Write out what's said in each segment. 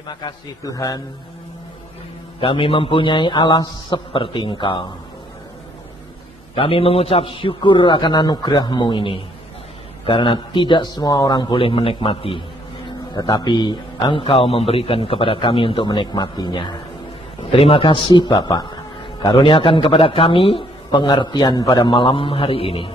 Terima kasih Tuhan, kami mempunyai Allah seperti Engkau. Kami mengucap syukur akan anugerah-Mu ini, karena tidak semua orang boleh menikmati, tetapi Engkau memberikan kepada kami untuk menikmatinya. Terima kasih Bapak, karuniakan kepada kami pengertian pada malam hari ini,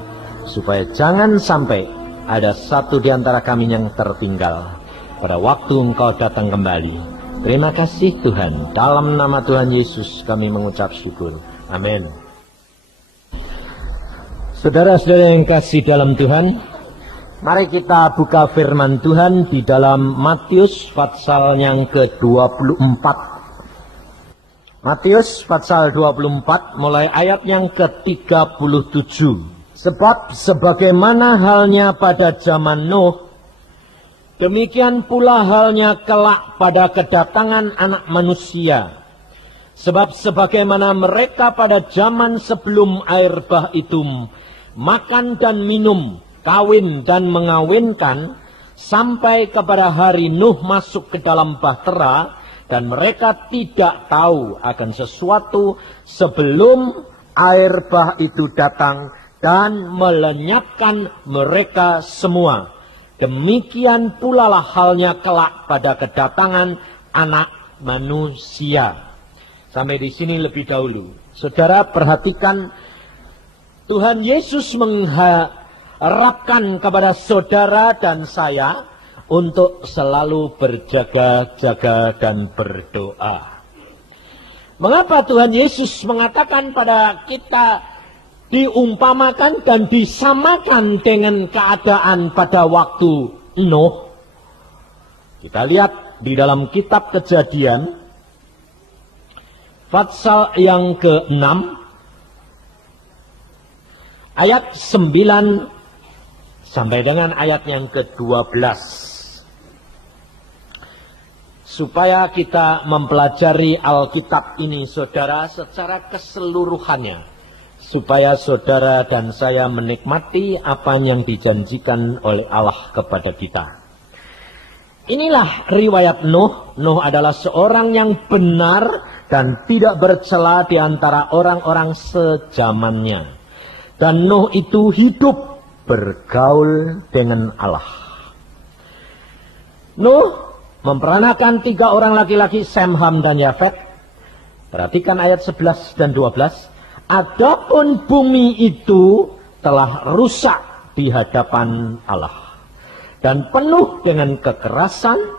supaya jangan sampai ada satu di antara kami yang tertinggal pada waktu Engkau datang kembali. Terima kasih Tuhan, dalam nama Tuhan Yesus kami mengucap syukur. Amin. Saudara-saudara yang kasih dalam Tuhan, mari kita buka firman Tuhan di dalam Matius pasal yang ke-24. Matius pasal 24 mulai ayat yang ke-37. Sebab sebagaimana halnya pada zaman Nuh, demikian pula halnya kelak pada kedatangan Anak Manusia. Sebab sebagaimana mereka pada zaman sebelum air bah itu makan dan minum, kawin dan mengawinkan, sampai kepada hari Nuh masuk ke dalam bahtera, dan mereka tidak tahu akan sesuatu sebelum air bah itu datang dan melenyapkan mereka semua. Demikian pula lah halnya kelak pada kedatangan Anak Manusia. Sampai di sini lebih dahulu. Saudara perhatikan, Tuhan Yesus mengharapkan kepada saudara dan saya untuk selalu berjaga-jaga dan berdoa. Mengapa Tuhan Yesus mengatakan pada kita diumpamakan dan disamakan dengan keadaan pada waktu Nuh? Kita lihat di dalam kitab Kejadian pasal yang ke-6 ayat 9 sampai dengan ayat yang ke-12, supaya kita mempelajari Alkitab ini saudara secara keseluruhannya, supaya saudara dan saya menikmati apa yang dijanjikan oleh Allah kepada kita. Inilah riwayat Nuh. Nuh adalah seorang yang benar dan tidak bercela di antara orang-orang sezamannya. Dan Nuh itu hidup bergaul dengan Allah. Nuh memperanakan 3 orang laki-laki, Sem, Ham, dan Yafet. Perhatikan ayat 11 dan 12. Adapun bumi itu telah rusak di hadapan Allah dan penuh dengan kekerasan.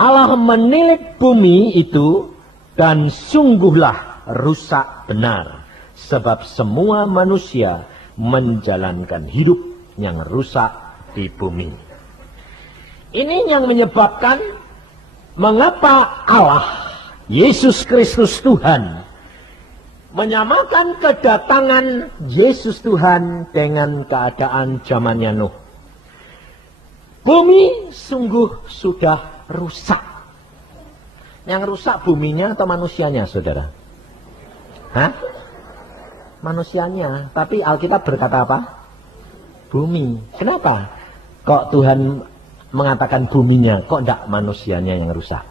Allah menilik bumi itu dan sungguhlah rusak benar, sebab semua manusia menjalankan hidup yang rusak di bumi. Ini yang menyebabkan mengapa Allah, Yesus Kristus Tuhan, menyamakan kedatangan Yesus Tuhan dengan keadaan zamannya Nuh. Bumi sungguh sudah rusak. Yang rusak buminya atau manusianya, saudara? Hah? Manusianya. Tapi Alkitab berkata apa? Bumi. Kenapa kok Tuhan mengatakan buminya, kok tidak manusianya yang rusak?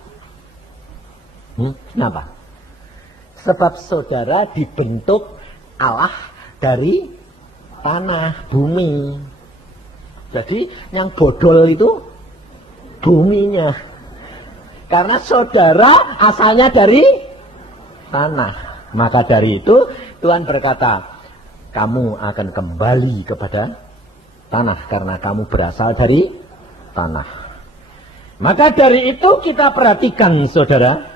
Kenapa? Sebab saudara dibentuk Allah dari tanah, bumi. Jadi yang bodol itu buminya. Karena saudara asalnya dari tanah. Maka dari itu Tuhan berkata, kamu akan kembali kepada tanah karena kamu berasal dari tanah. Maka dari itu kita perhatikan saudara,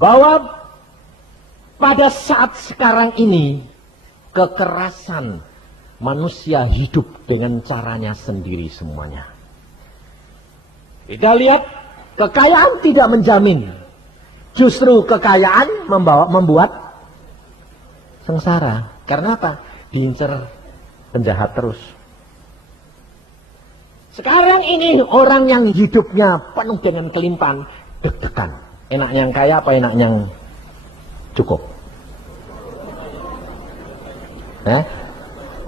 bahwa pada saat sekarang ini, kekerasan manusia hidup dengan caranya sendiri semuanya. Kita lihat, kekayaan tidak menjamin. Justru kekayaan membuat sengsara. Karena apa? Diincar penjahat terus. Sekarang ini orang yang hidupnya penuh dengan kelimpahan, deg-degan. Enak yang kaya apa enak yang cukup?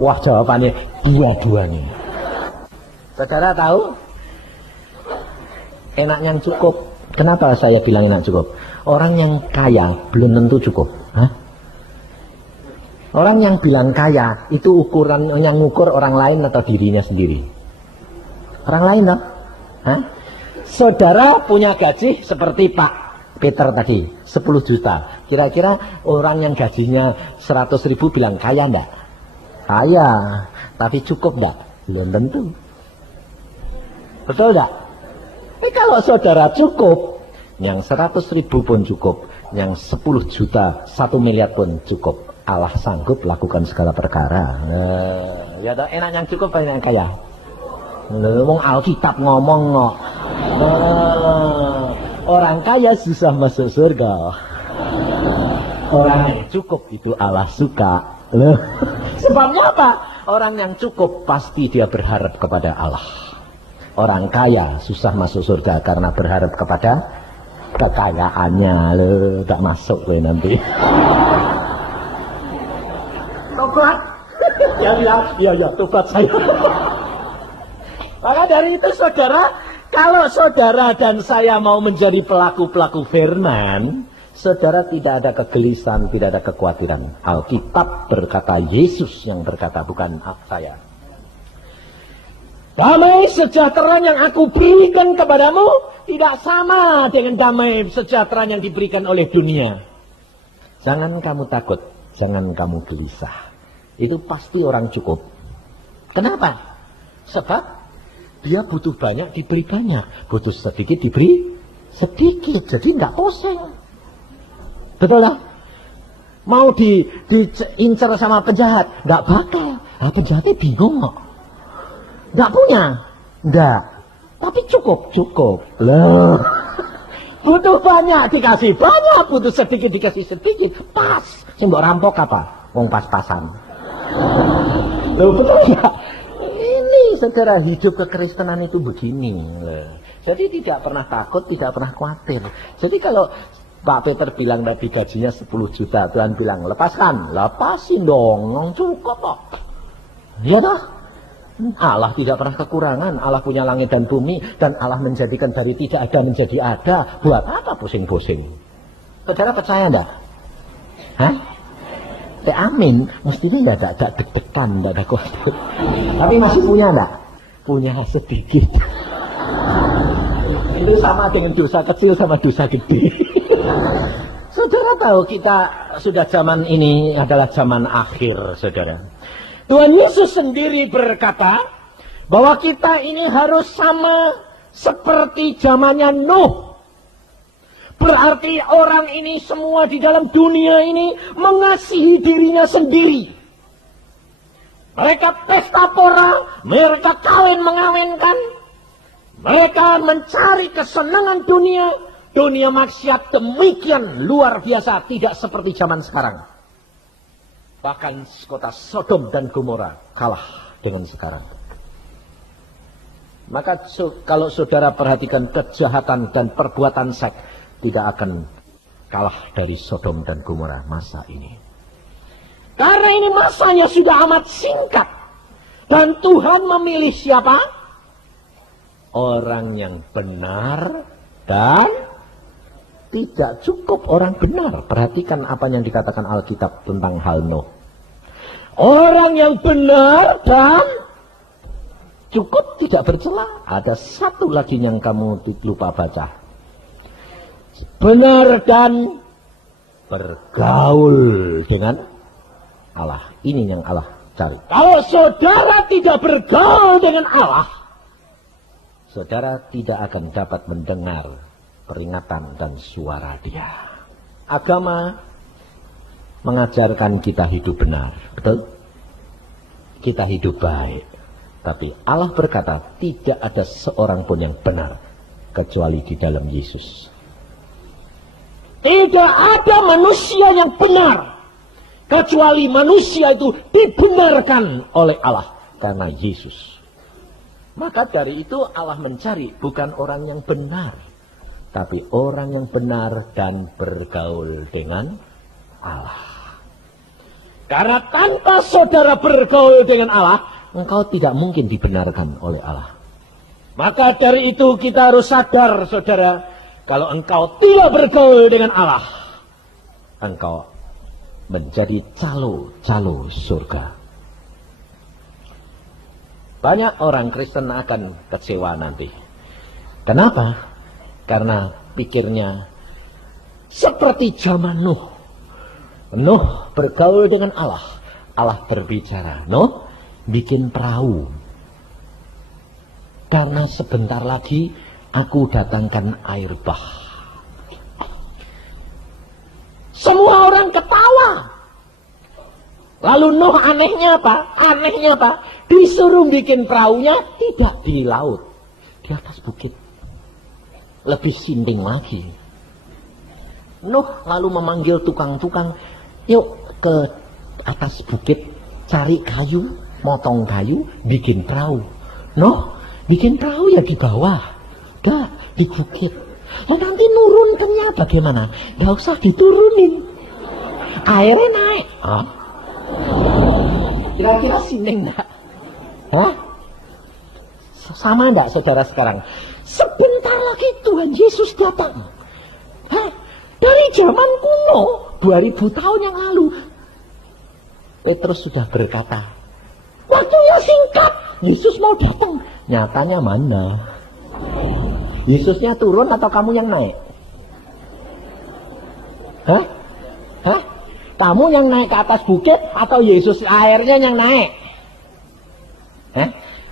Wah, jawabannya dua-duanya. Saudara tahu? Enak yang cukup Kenapa saya bilang enak cukup? Orang yang kaya belum tentu cukup. Hah? Orang yang bilang kaya itu ukuran yang ngukur orang lain atau dirinya sendiri? Orang lain dong. Hah? Saudara punya gaji seperti Pak Peter tadi, 10 juta. Kira-kira orang yang gajinya 100.000 bilang kaya enggak? Kaya, tapi cukup enggak? Belum tentu. Betul enggak? Kalau saudara cukup, yang 100.000 pun cukup, yang 10 juta, 1 miliar pun cukup. Allah sanggup lakukan segala perkara. Ya enak yang cukup apa yang kaya? Wong Alkitab ngomong kok. Orang kaya susah masuk surga. Orang yang cukup itu Allah suka. Sebabnya apa? Orang yang cukup pasti dia berharap kepada Allah. Orang kaya susah masuk surga karena berharap kepada kekayaannya. Gak masuk loh nanti. Tobat. Ya, tobat saya. Maka dari itu saudara, kalau saudara dan saya mau menjadi pelaku-pelaku firman, saudara tidak ada kegelisahan, tidak ada kekhawatiran. Alkitab berkata, Yesus yang berkata, bukan saya. Damai sejahtera yang aku berikan kepadamu tidak sama dengan damai sejahtera yang diberikan oleh dunia. Jangan kamu takut, jangan kamu gelisah. Itu pasti orang cukup. Kenapa? Sebab dia butuh banyak, diberi banyak. Butuh sedikit, diberi sedikit. Jadi nggak pusing. Betul lah? Mau diincar sama penjahat, nggak bakal. Nah, penjahatnya bingung kok. Nggak punya? Nggak. Tapi cukup. Loh. Butuh banyak, dikasih banyak. Butuh sedikit, dikasih sedikit. Pas. Mbok rampok apa? Wong pas-pasan. Loh, betul nggak? Ini saudara, hidup kekristenan itu begini. Jadi tidak pernah takut, tidak pernah khawatir. Jadi kalau Pak Peter bilang tadi gajinya 10 juta, Tuhan bilang lepaskan, lepasin dong, cukup kok. Ya toh? Allah tidak pernah kekurangan. Allah punya langit dan bumi, dan Allah menjadikan dari tidak ada menjadi ada. Buat apa pusing-pusing? Saudara percaya enggak? Hah? Amin. Mestinya ya tidak deg-degan, tidak ada khawatir. Tapi masih punya enggak? Punya sedikit. Itu sama dengan dosa kecil sama dosa gede. Saudara tahu kita sudah zaman ini adalah zaman akhir, saudara. Tuhan Yesus sendiri berkata bahwa kita ini harus sama seperti zamannya Nuh. Berarti orang ini semua di dalam dunia ini mengasihi dirinya sendiri. Mereka pesta pora, mereka kawin mengawinkan, mereka mencari kesenangan dunia. Dunia maksiat demikian luar biasa, tidak seperti zaman sekarang. Bahkan kota Sodom dan Gomora kalah dengan sekarang. Maka kalau saudara perhatikan kejahatan dan perbuatan seks, tidak akan kalah dari Sodom dan Gomora masa ini. Karena ini masanya sudah amat singkat. Dan Tuhan memilih siapa? Orang yang benar dan tidak cukup orang benar. Perhatikan apa yang dikatakan Alkitab tentang hal Nuh. Orang yang benar dan cukup, tidak bercela. Ada satu lagi yang kamu lupa baca. Benar dan bergaul dengan Allah. Ini yang Allah cari. Kalau saudara tidak bergaul dengan Allah, saudara tidak akan dapat mendengar peringatan dan suara Dia. Agama mengajarkan kita hidup benar, betul? Kita hidup baik. Tapi Allah berkata tidak ada seorang pun yang benar kecuali di dalam Yesus. Tidak ada manusia yang benar kecuali manusia itu dibenarkan oleh Allah karena Yesus. Maka dari itu Allah mencari bukan orang yang benar, tapi orang yang benar dan bergaul dengan Allah. Karena tanpa saudara bergaul dengan Allah, engkau tidak mungkin dibenarkan oleh Allah. Maka dari itu kita harus sadar, saudara, Kalau engkau tidak bergaul dengan Allah, engkau menjadi calo surga. Banyak orang Kristen akan kecewa nanti. Kenapa? Karena pikirnya seperti zaman Nuh. Nuh bergaul dengan Allah. Allah berbicara, Nuh bikin perahu. Karena sebentar lagi aku datangkan air bah. Semua orang ketawa. Lalu Nuh anehnya apa? Disuruh bikin perahunya tidak di laut, di atas bukit. Lebih sinting lagi. Nuh lalu memanggil tukang-tukang, yuk ke atas bukit cari kayu, motong kayu, bikin perahu. Nuh bikin perahu ya di bawah, gak di bukit. Nanti nurunkannya bagaimana? Gak usah diturunin, airnya naik. Kira-kira sinting gak? Sama enggak saudara sekarang? Sebentar lagi Tuhan Yesus datang. Dari zaman kuno, 2000 tahun yang lalu, Petrus sudah berkata, waktunya singkat, Yesus mau datang. Nyatanya mana? Yesusnya turun atau kamu yang naik? Kamu yang naik ke atas bukit atau Yesus airnya yang naik?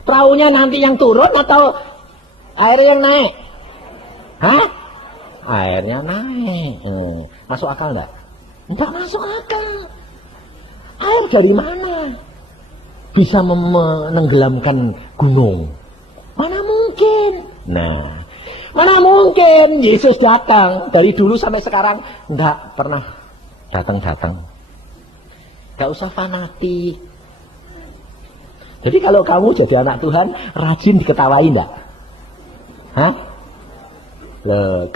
Perahunya nanti yang turun atau air yang naik? Airnya naik. Masuk akal enggak? Enggak masuk akal. Air dari mana bisa menenggelamkan gunung? Mana mungkin? Nah, mana mungkin Yesus datang? Dari dulu sampai sekarang enggak pernah datang. Enggak usah fanatik. Jadi kalau kamu jadi anak Tuhan, rajin diketawai enggak?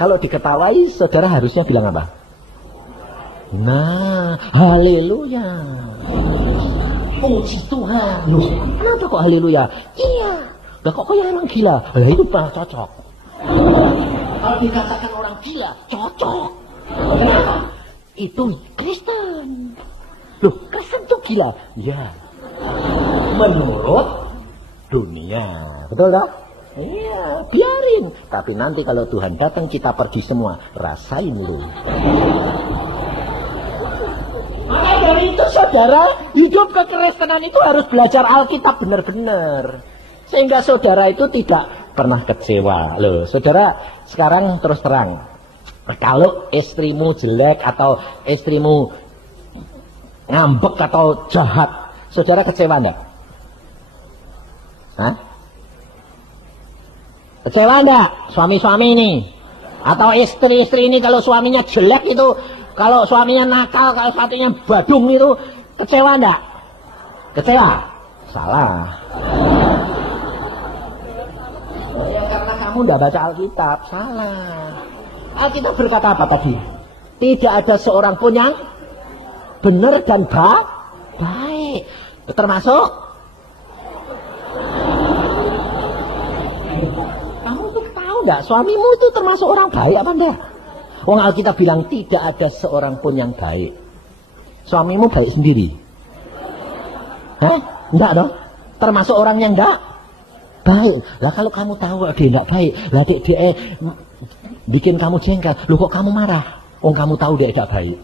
Kalau diketawai, saudara harusnya bilang apa? Nah, haleluya. Puji Tuhan. Loh, kenapa kok haleluya? Iya. Lah kok yang orang gila? Lah itu cocok. Kalau dikatakan orang gila, cocok. Kenapa? Itu Kristen. Loh, Kristen tuh gila. Ya. Menurut dunia. Betul tak? Iya, biarin. Tapi nanti kalau Tuhan datang kita pergi semua. Rasain lu. Maka dari itu saudara, hidup kekristenan itu harus belajar Alkitab benar-benar. Sehingga saudara itu tidak pernah kecewa. Loh, saudara sekarang terus terang. Kalau istrimu jelek atau istrimu ngambek atau jahat, saudara kecewa enggak? Kecewa enggak suami-suami ini? Atau istri-istri ini kalau suaminya jelek itu, kalau suaminya nakal, kalau suaminya badung itu, kecewa enggak? Kecewa? Salah. Ya karena kamu enggak baca Alkitab. Salah. Alkitab berkata apa tadi? Tidak ada seorang pun yang benar dan baik. Termasuk kamu tuh tahu nggak, suamimu itu termasuk orang baik apa enggak? Wong Alkitab bilang tidak ada seorang pun yang baik. Suamimu baik sendiri? Enggak dong? Termasuk orang yang enggak baik. Lah kalau kamu tahu dia enggak baik, lah dia bikin kamu jengkel. Loh kok kamu marah? Wong kamu tahu dia enggak baik.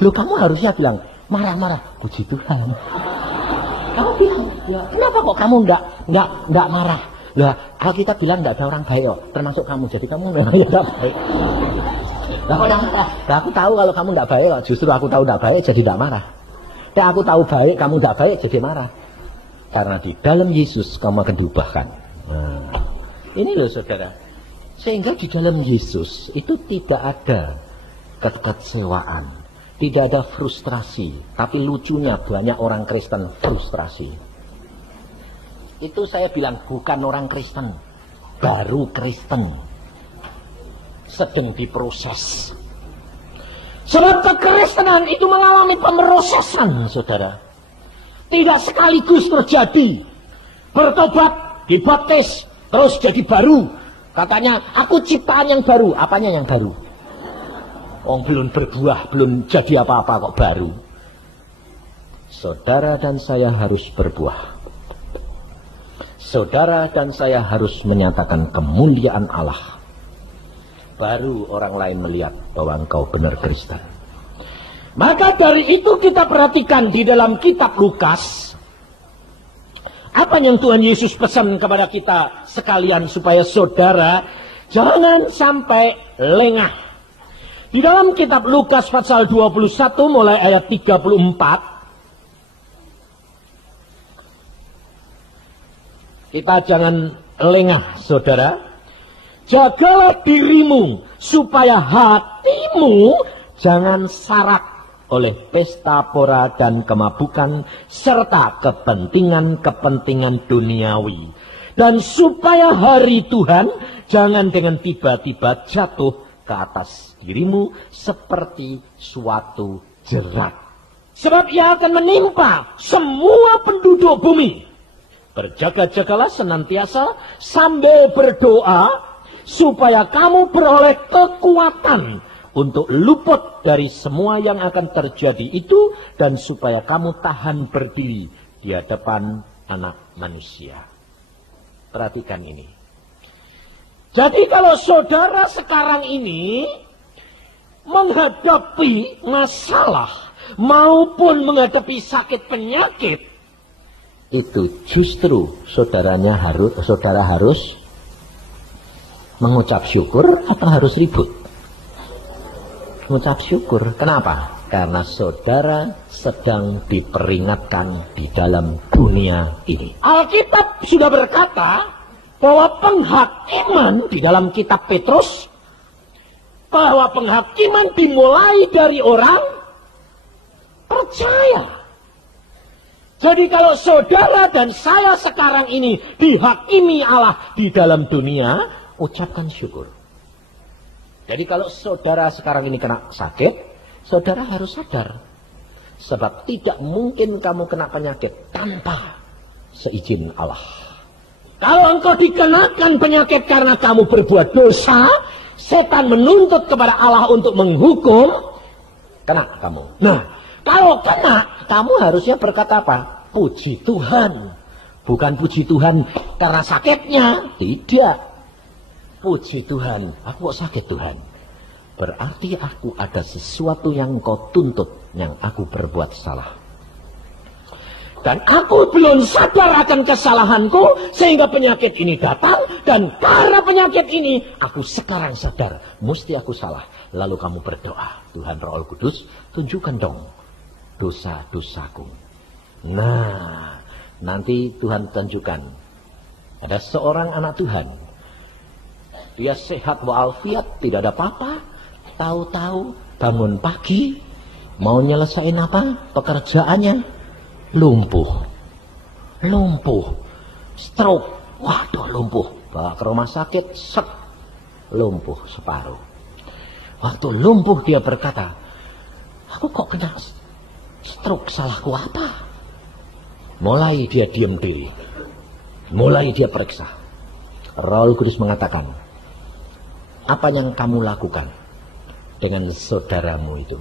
Loh kamu harusnya bilang marah-marah. Puji Tuhan. Kamu bilang, ya, kenapa kok kamu enggak marah? Lah Alkitab bilang enggak ada orang baik kok, termasuk kamu. Jadi kamu enggak baik. Lah kok enggak marah? Lah aku tahu kalau kamu enggak baik kok. Justru aku tahu enggak baik jadi enggak marah. Dan aku tahu baik, kamu enggak baik jadi marah. Karena di dalam Yesus kamu akan diubahkan. Ini loh saudara. Sehingga di dalam Yesus itu tidak ada kekecewaan. Tidak ada frustrasi. Tapi lucunya banyak orang Kristen frustrasi. Itu saya bilang bukan orang Kristen. Baru Kristen. Sedang diproses. Sebab kekristenan itu mengalami pemrosesan saudara. Tidak sekaligus terjadi. Bertobat, dibaptis, terus jadi baru. Katanya, aku ciptaan yang baru. Apanya yang baru? Oh, belum berbuah, belum jadi apa-apa kok baru. Saudara dan saya harus berbuah. Saudara dan saya harus menyatakan kemuliaan Allah. Baru orang lain melihat bahwa engkau benar Kristen. Maka dari itu kita perhatikan di dalam kitab Lukas. Apa yang Tuhan Yesus pesan kepada kita sekalian supaya saudara jangan sampai lengah. Di dalam kitab Lukas pasal 21 mulai ayat 34. Kita jangan lengah, saudara. Jagalah dirimu supaya hatimu jangan syarat oleh pesta pora dan kemabukan serta kepentingan-kepentingan duniawi. Dan supaya hari Tuhan jangan dengan tiba-tiba jatuh ke atas dirimu seperti suatu jerat. Sebab ia akan menimpa semua penduduk bumi. Berjaga-jagalah senantiasa sambil berdoa supaya kamu beroleh kekuatan untuk luput dari semua yang akan terjadi itu dan supaya kamu tahan berdiri di hadapan Anak Manusia. Perhatikan ini. Jadi kalau saudara sekarang ini menghadapi masalah maupun menghadapi sakit penyakit, itu justru saudara harus mengucap syukur atau harus ribut? Mengucap syukur. Kenapa? Karena saudara sedang diperingatkan di dalam dunia ini. Alkitab sudah berkata bahwa penghakiman di dalam kitab Petrus, bahwa penghakiman dimulai dari orang percaya. Jadi kalau saudara dan saya sekarang ini dihakimi Allah di dalam dunia, ucapkan syukur. Jadi kalau saudara sekarang ini kena sakit, saudara harus sadar. Sebab tidak mungkin kamu kena penyakit tanpa seizin Allah. Kalau engkau dikenakan penyakit karena kamu berbuat dosa, setan menuntut kepada Allah untuk menghukum, kena kamu. Nah, kalau kena, kamu harusnya berkata apa? Puji Tuhan. Bukan puji Tuhan karena sakitnya. Tidak. Puji Tuhan, aku kok sakit Tuhan? Berarti aku ada sesuatu yang kau tuntut, yang aku berbuat salah. Dan aku belum sadar akan kesalahanku, sehingga penyakit ini datang. Dan karena penyakit ini, aku sekarang sadar, mesti aku salah. Lalu kamu berdoa, Tuhan Roh Kudus, tunjukkan dong dosa-dosaku. Nah, nanti Tuhan tunjukkan. Ada seorang anak Tuhan. Dia sehat walafiat, tidak ada apa-apa. Tahu-tahu bangun pagi, mau nyelesain apa? Pekerjaannya lumpuh. Stroke. Waduh, lumpuh. Bawa ke rumah sakit, lumpuh separuh. Waktu lumpuh dia berkata, aku kok kena stroke, salahku apa? Mulai dia diam diri. Mulai dia periksa. Roh Kudus mengatakan, apa yang kamu lakukan dengan saudaramu itu?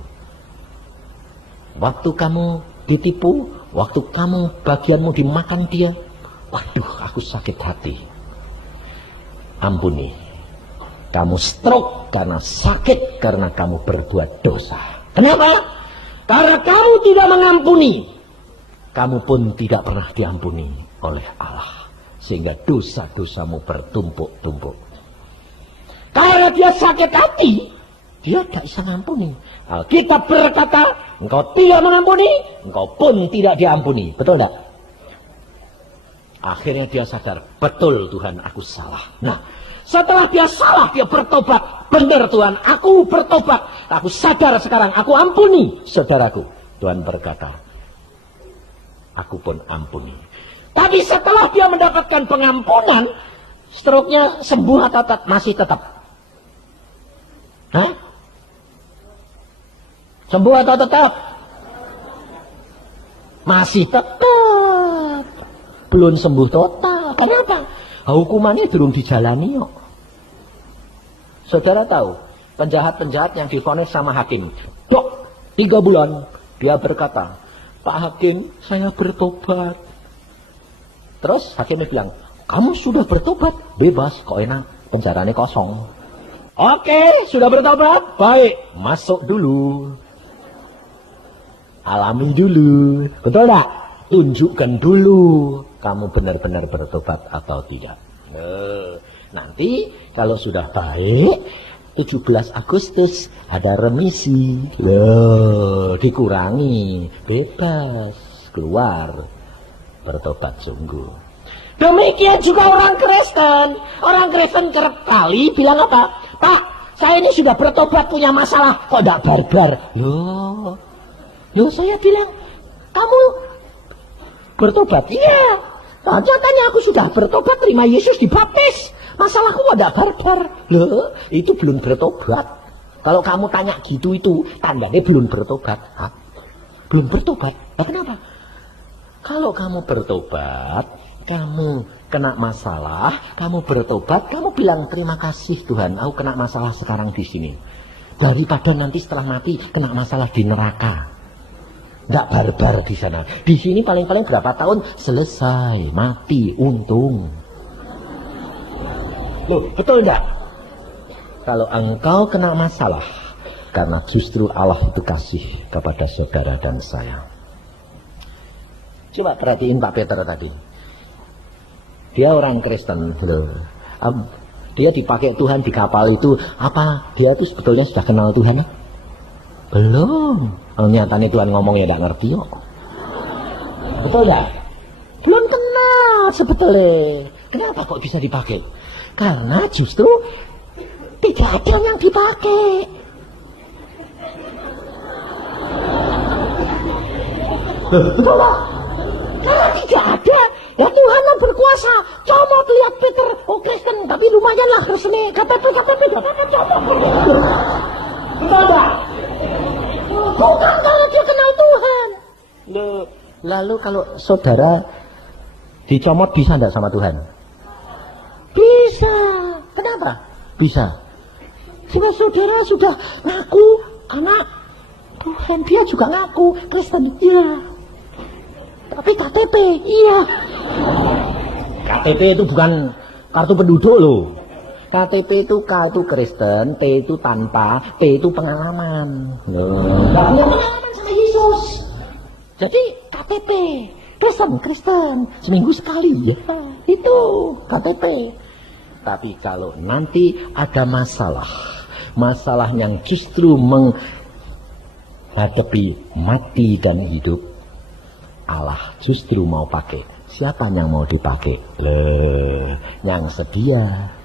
Waktu kamu ditipu, waktu kamu bagianmu dimakan dia, waduh, aku sakit hati. Ampuni. Kamu stroke karena sakit, karena kamu berbuat dosa. Kenapa? Karena kamu tidak mengampuni. Kamu pun tidak pernah diampuni oleh Allah. Sehingga dosa-dosamu bertumpuk-tumpuk. Karena dia sakit hati, dia tidak bisa mengampuni. Alkitab berkata, engkau tidak mengampuni, engkau pun tidak diampuni. Betul tidak? Akhirnya dia sadar, betul Tuhan, aku salah. Nah, setelah dia salah, dia bertobat. Benar Tuhan, aku bertobat. Aku sadar sekarang, aku ampuni saudaraku. Tuhan berkata, aku pun ampuni. Tapi setelah dia mendapatkan pengampunan, stroke-nya sembuh atau masih tetap? Hah? Sembuh atau tetap? Masih tetap. Belum sembuh total. Kenapa? Hukumannya belum dijalani kok. Saudara tahu, penjahat-penjahat yang divonis sama hakim. Dok, 3 bulan. Dia berkata, Pak Hakim, saya bertobat. Terus hakimnya bilang, kamu sudah bertobat? Bebas, kok enak, penjaranya kosong. Oke, sudah bertobat? Baik, masuk dulu. Alami dulu. Betul tak? Tunjukkan dulu kamu benar-benar bertobat atau tidak. Nanti kalau sudah baik, 17 Agustus ada remisi. Dikurangi, bebas, keluar, bertobat sungguh. Demikian juga orang Kristen. Orang Kristen kerap kali bilang apa? Pak, saya ini sudah bertobat, punya masalah, kok tidak barbar? Loh, saya bilang, kamu bertobat? Iya. Nyatanya aku sudah bertobat, terima Yesus, dibaptis. Masalahku tidak barbar. Loh, itu belum bertobat. Kalau kamu tanya gitu, itu tandanya belum bertobat. Hah? Belum bertobat? Nah, kenapa? Kalau kamu bertobat, kamu kena masalah, kamu bertobat, kamu bilang terima kasih Tuhan, aku kena masalah sekarang di sini. Daripada nanti setelah mati kena masalah di neraka. Tidak barbar di sana. Di sini paling-paling berapa tahun selesai, mati, untung. Loh, betul tidak? Kalau engkau kena masalah, karena justru Allah itu kasih kepada saudara dan saya. Coba perhatiin Pak Peter tadi. Dia orang Kristen, dia dipakai Tuhan di kapal itu, apa dia itu sebetulnya sudah kenal Tuhan? Belum. Nyatanya Tuhan ngomongnya tidak ngerti kok. Betul ya? Belum kenal sebetulnya. Kenapa kok bisa dipakai? Karena justru tidak ada yang dipakai. Betul lah. Karena tidak ada. Ya Tuhan yang berkuasa. Coba lihat Peter, oh Kristen, tapi lumayan lah Kristennya. KTP, comot. Betul tak? Bukan kalau dia kenal Tuhan. Lalu kalau saudara dicomot bisa enggak sama Tuhan? Bisa. Kenapa? Bisa. Sebab saudara sudah ngaku anak Tuhan, dia juga ngaku Kristen. Iya. Tapi KTP, iya. KTP itu bukan kartu penduduk loh. KTP itu K itu Kristen, T itu tanpa, P itu pengalaman. Gak punya pengalaman sama Yesus. Jadi KTP, Kristen, seminggu sekali ya. Itu KTP. Tapi kalau nanti ada masalah yang justru menghadapi mati dan hidup, Allah justru mau pakai. Siapa yang mau dipakai? Yang sedia.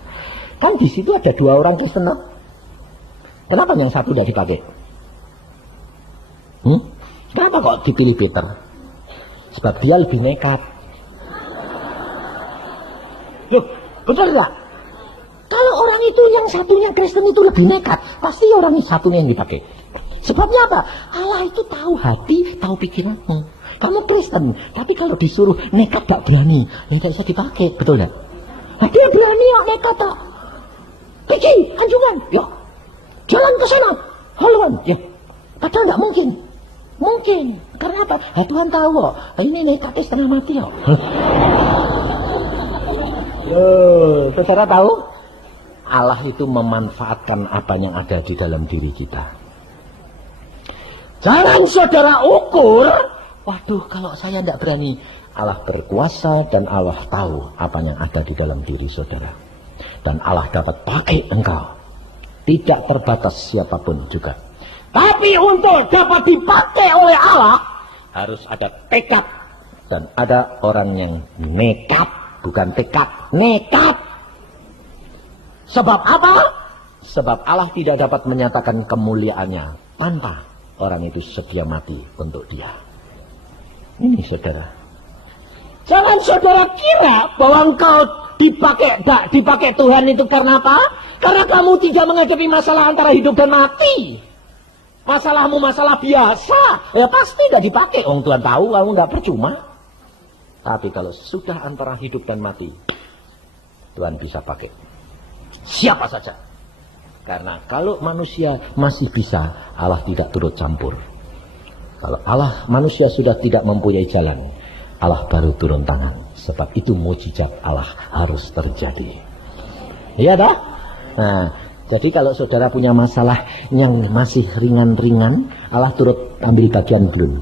Kan di situ ada 2 orang Kristen. Kenapa yang satu tidak dipakai? Kenapa kok dipilih Peter? Sebab dia lebih nekat. Loh, betul tidak? Kalau orang itu yang satunya Kristen itu lebih nekat, pasti orang satunya yang dipakai. Sebabnya apa? Allah itu tahu hati, tahu pikiranmu. Kamu Kristen, tapi kalau disuruh nekat tak berani, ya tidak bisa dipakai, betul tidak? Nah, dia berani kok nekat tak? Pergi, anjungan, ya. Jalan ke sana, haluan, ya. Padahal tidak mungkin. Mungkin, karena apa? Nah, Tuhan tahu kok, ini nekatnya setengah mati kok. Saudara tahu? Allah itu memanfaatkan apa yang ada di dalam diri kita. Jangan saudara ukur, waduh kalau saya tidak berani. Allah berkuasa dan Allah tahu apa yang ada di dalam diri saudara. Dan Allah dapat pakai engkau. Tidak terbatas siapapun juga. Tapi untuk dapat dipakai oleh Allah, harus ada tekad. Dan ada orang yang nekat. Bukan tekad, nekat. Sebab apa? Sebab Allah tidak dapat menyatakan kemuliaannya tanpa orang itu sedia mati untuk dia. Ini saudara. Jangan saudara kira bahwa engkau dipakai Tuhan itu karena apa? Karena kamu tidak menghadapi masalah antara hidup dan mati. Masalahmu masalah biasa, ya pasti tidak dipakai. Orang Tuhan tahu kamu nggak percuma. Tapi kalau sudah antara hidup dan mati, Tuhan bisa pakai siapa saja. Karena kalau manusia masih bisa, Allah tidak turut campur. Kalau manusia sudah tidak mempunyai jalan, Allah baru turun tangan. Sebab itu mujizat Allah harus terjadi. Iya dah? Nah, jadi kalau saudara punya masalah yang masih ringan-ringan, Allah turut ambil bagian belum?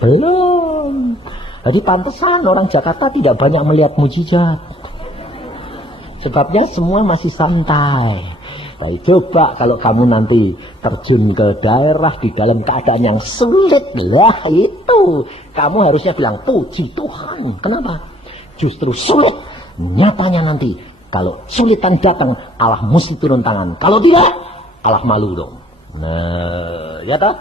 Belum. Jadi pantesan orang Jakarta tidak banyak melihat mujizat. Sebabnya semua masih santai. Baik, coba kalau kamu nanti terjun ke daerah di dalam keadaan yang sulit, lah itu kamu harusnya bilang puji Tuhan. Kenapa? Justru sulit. Nyatanya nanti kalau sulitan datang, Allah mesti turun tangan. Kalau tidak, Allah malu dong. Nah, ya toh?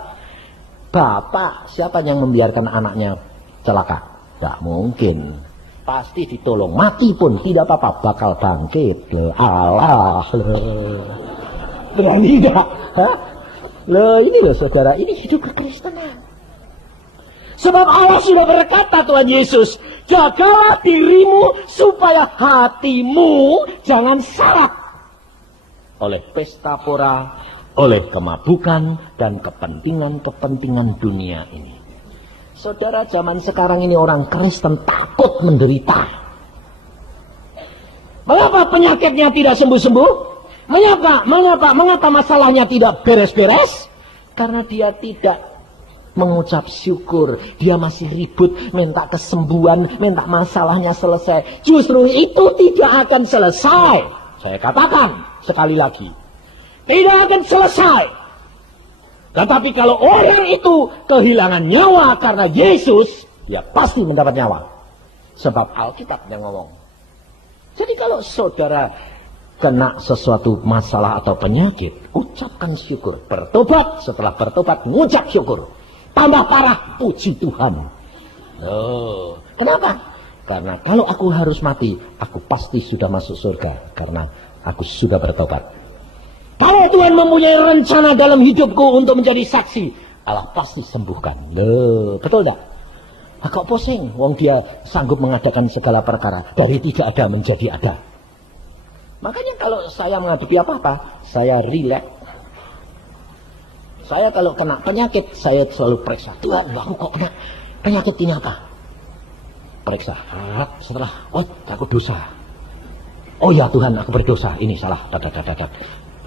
Bapak siapa yang membiarkan anaknya celaka? Tidak mungkin. Pasti ditolong. Mati pun tidak apa-apa, bakal bangkit. Allah. Berani tidak? Loh, ini loh saudara, ini hidup kekristenan. Sebab Allah sudah berkata, Tuhan Yesus, jagalah dirimu supaya hatimu jangan salah oleh pesta pora, oleh kemabukan dan kepentingan-kepentingan dunia ini. Saudara, zaman sekarang ini orang Kristen takut menderita. Mengapa penyakitnya tidak sembuh-sembuh? Mengapa masalahnya tidak beres-beres? Karena dia tidak mengucap syukur. Dia masih ribut, minta kesembuhan, minta masalahnya selesai. Justru itu tidak akan selesai. Saya katakan sekali lagi, tidak akan selesai. Tetapi kalau orang itu kehilangan nyawa karena Yesus, ya pasti mendapat nyawa. Sebab Alkitab yang ngomong. Jadi kalau saudara kena sesuatu masalah atau penyakit, ucapkan syukur. Bertobat, setelah bertobat ngucap syukur. Tambah parah, puji Tuhan. Oh, kenapa? Karena kalau aku harus mati, aku pasti sudah masuk surga. Karena aku sudah bertobat. Kalau Tuhan mempunyai rencana dalam hidupku untuk menjadi saksi, Allah pasti sembuhkan. Loh, betul tak? Agak pusing, wong dia sanggup mengadakan segala perkara. Dari tidak ada menjadi ada. Makanya kalau saya menghadapi apa-apa, saya rileks. Saya kalau kena penyakit, saya selalu periksa. Tuhan, aku kok kena penyakit ini apa? Periksa. Setelah, aku dosa. Oh ya Tuhan, aku berdosa. Ini salah.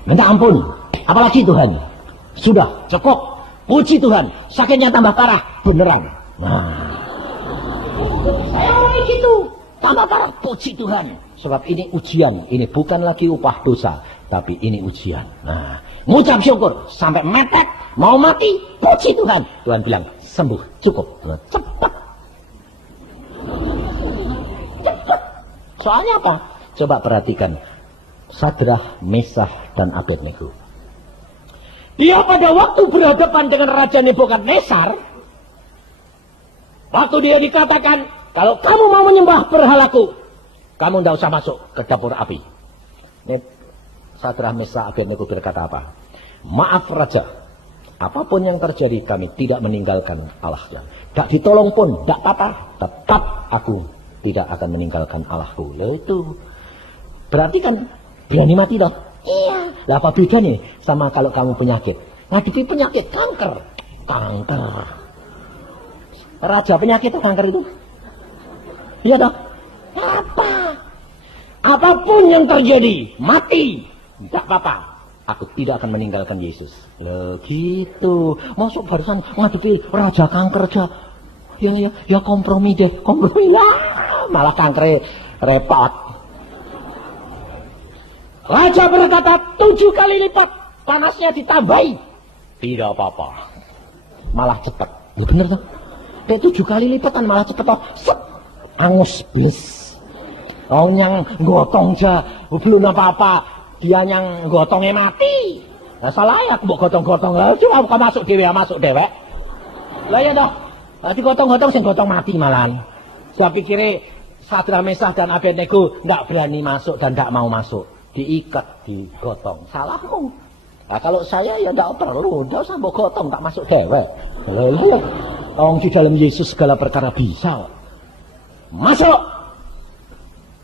Minta ampun. Apalagi Tuhan? Sudah, cukup. Puji Tuhan. Sakitnya tambah parah. Beneran. Nah, saya mulai gitu. Tambah parah. Puji Tuhan. Sebab ini ujian, ini bukan lagi upah dosa, tapi ini ujian. Nah, ngucap syukur sampai mepet, mau mati, puji Tuhan. Tuhan bilang, sembuh, cukup. Cepat. Cepat. Soalnya apa? Coba perhatikan. Sadrah, Mesah, dan Abednego. Dia pada waktu berhadapan dengan Raja Nebukadnezar, waktu dia dikatakan, kalau kamu mau menyembah berhalaku, kamu tidak usah masuk ke dapur api. Ini Sadrah, Mesah, Abednego berkata apa? Maaf Raja, apapun yang terjadi kami tidak meninggalkan Allah. Tak ditolong pun, tak apa-apa. Tetap aku tidak akan meninggalkan Allahku. Lah itu berarti kan berani mati dong. Iya. Lah apa bedanya sama kalau kamu penyakit? Ngadepi penyakit kanker. Raja penyakit kanker itu. Iya dong. Apapun yang terjadi, mati, tidak apa-apa. Aku tidak akan meninggalkan Yesus. Loh gitu. Masuk barusan ngadepi raja kanker aja. Ya kompromi deh. Kompromi ya. Malah kanker repot. Raja berkata 7 kali lipat. Panasnya ditambahi. Tidak apa-apa. Malah cepat. Ya bener tuh. 7 kali lipatan malah cepat toh. Angus bis. Oh yang gotong aja, belum apa-apa, dia yang gotongnya mati. Nah, salah ya, mbok gotong-gotong lah, cuma bukan masuk dewek. Lah ya dong, digotong-gotong sing gotong mati malahan. Saya pikir Sadrah, Mesah, dan Abednego nggak berani masuk dan nggak mau masuk, diikat, digotong. Salahmu. Nah, kalau saya ya nggak perlu, nggak usah mbok gotong, tak masuk dewek. Lah, orang di dalam Yesus segala perkara bisa. Masuk.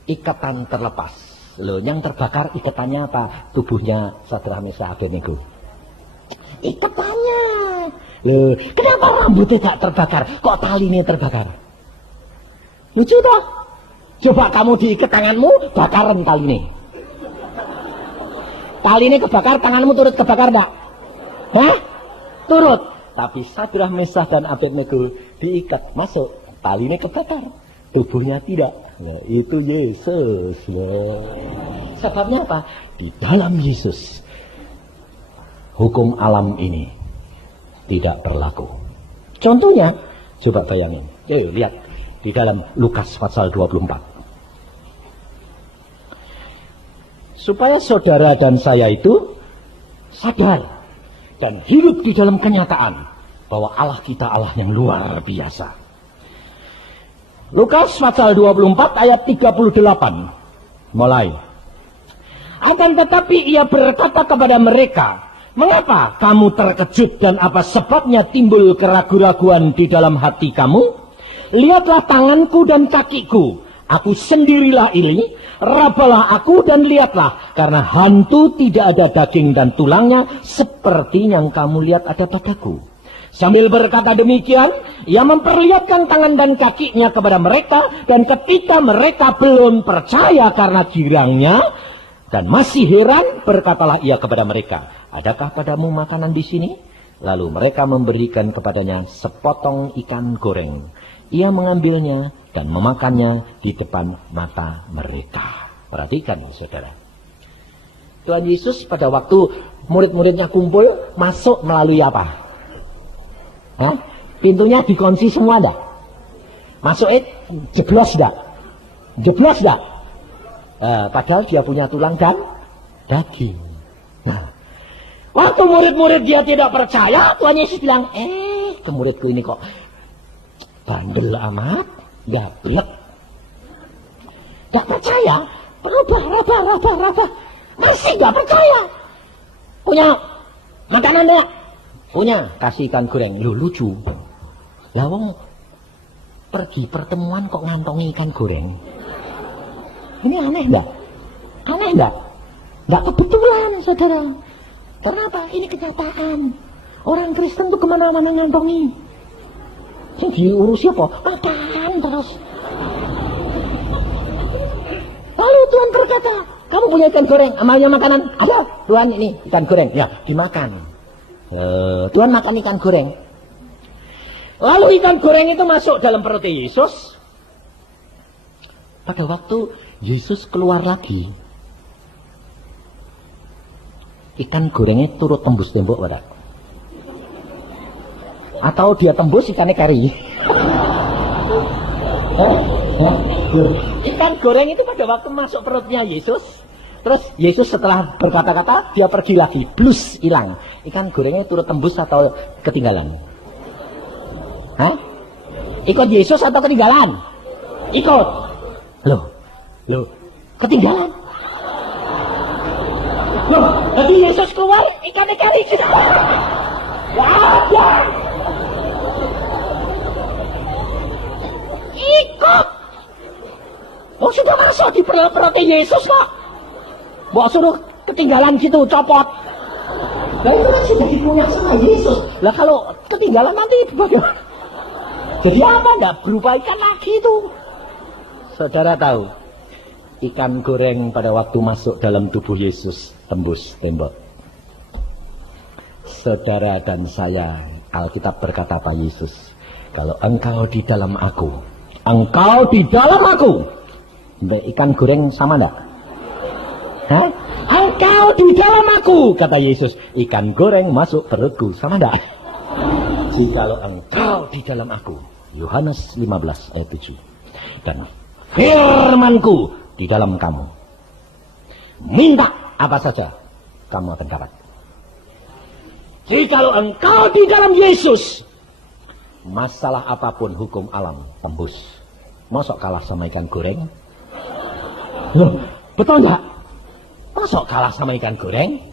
Ikatan terlepas. Loh, yang terbakar iketannya apa? Tubuhnya Sadrah Mesah Abednego. Iketannya. Loh, kenapa rambutnya tak terbakar? Kok talinya terbakar? Lucu toh? Coba kamu diikat tanganmu, bakaran talinya. Talinya kebakar, tanganmu turut kebakar enggak? Hah? Turut. Tapi Sadrah Mesah dan Abednego diikat, masuk, talinya kebakar, tubuhnya tidak. Nah, itu Yesus. Nah, sebabnya apa? Di dalam Yesus hukum alam ini tidak berlaku. Contohnya, coba bayangin. Yuk lihat di dalam Lukas pasal 24. Supaya saudara dan saya itu sadar dan hidup di dalam kenyataan bahwa Allah kita Allah yang luar biasa. Lukas pasal 24 ayat 38 mulai. Akan tetapi ia berkata kepada mereka, mengapa kamu terkejut dan apa sebabnya timbul keraguan-raguan di dalam hati kamu? Lihatlah tanganku dan kakiku, aku sendirilah ini, rabalah aku dan lihatlah, karena hantu tidak ada daging dan tulangnya seperti yang kamu lihat ada padaku. Sambil berkata demikian, ia memperlihatkan tangan dan kakinya kepada mereka, dan ketika mereka belum percaya karena girangnya dan masih heran, berkatalah ia kepada mereka, adakah padamu makanan di sini? Lalu mereka memberikan kepadanya sepotong ikan goreng. Ia mengambilnya dan memakannya di depan mata mereka. Perhatikan saudara. Tuhan Yesus pada waktu murid-muridnya kumpul, masuk melalui apa? Hah? Pintunya dikunci semua enggak? Masuk jeblos enggak? Jeblos enggak? Padahal dia punya tulang dan daging. Nah, waktu murid-murid dia tidak percaya, Tuhan Yesus bilang, ke muridku ini kok bandel amat, gablek, gak percaya, raba, masih gak percaya. Punya makanan enggak? Punya, kasih ikan goreng. Lu lucu. Lah wong pergi pertemuan kok ngantongi ikan goreng. Ini aneh enggak? Aneh enggak? Enggak kebetulan, saudara. Kenapa? Ini kenyataan. Orang Kristen tuh kemana-mana ngantongi. Yang diurusi apa? Makan terus. Lalu Tuhan berkata, kamu punya ikan goreng, amalnya makanan? Ada, Tuhan ini ikan goreng. Ya, dimakan. Tuhan makan ikan goreng. Lalu ikan goreng itu masuk dalam perut Yesus. Pada waktu Yesus keluar lagi, ikan gorengnya turut tembus tembok pada. Atau dia tembus ikannya kari. Ikan goreng itu pada waktu masuk perutnya Yesus, terus Yesus setelah berkata-kata dia pergi lagi, blus hilang. Ikan gorengnya turut tembus atau ketinggalan? Hah? Ikut Yesus atau ketinggalan? Ikut. Loh, ketinggalan. Loh, jadi Yesus keluar ikannya kari. Ada. Ikut. Oh sudah masuk di perutnya Yesus kok. Bawa suruh ketinggalan gitu, copot. Nah itu kan sudah dipunya sama Yesus. Lah kalau ketinggalan nanti bagaimana? Jadi apa? Enggak berupa ikan lagi itu. Saudara tahu, ikan goreng pada waktu masuk dalam tubuh Yesus tembus tembok. Saudara dan saya, Alkitab berkata apa Yesus? Kalau engkau di dalam aku, engkau di dalam aku. Ikan goreng sama enggak? Hah? Engkau di dalam aku, kata Yesus. Ikan goreng masuk perutku, sama enggak? Jikalau engkau di dalam aku, Yohanes 15 ayat 7. Dan firmanku di dalam kamu. Minta apa saja, kamu akan dapat. Jikalau engkau di dalam Yesus, masalah apapun hukum alam tembus. Masuk kalah sama ikan goreng? Loh, betul enggak? Masuk kalah sama ikan goreng?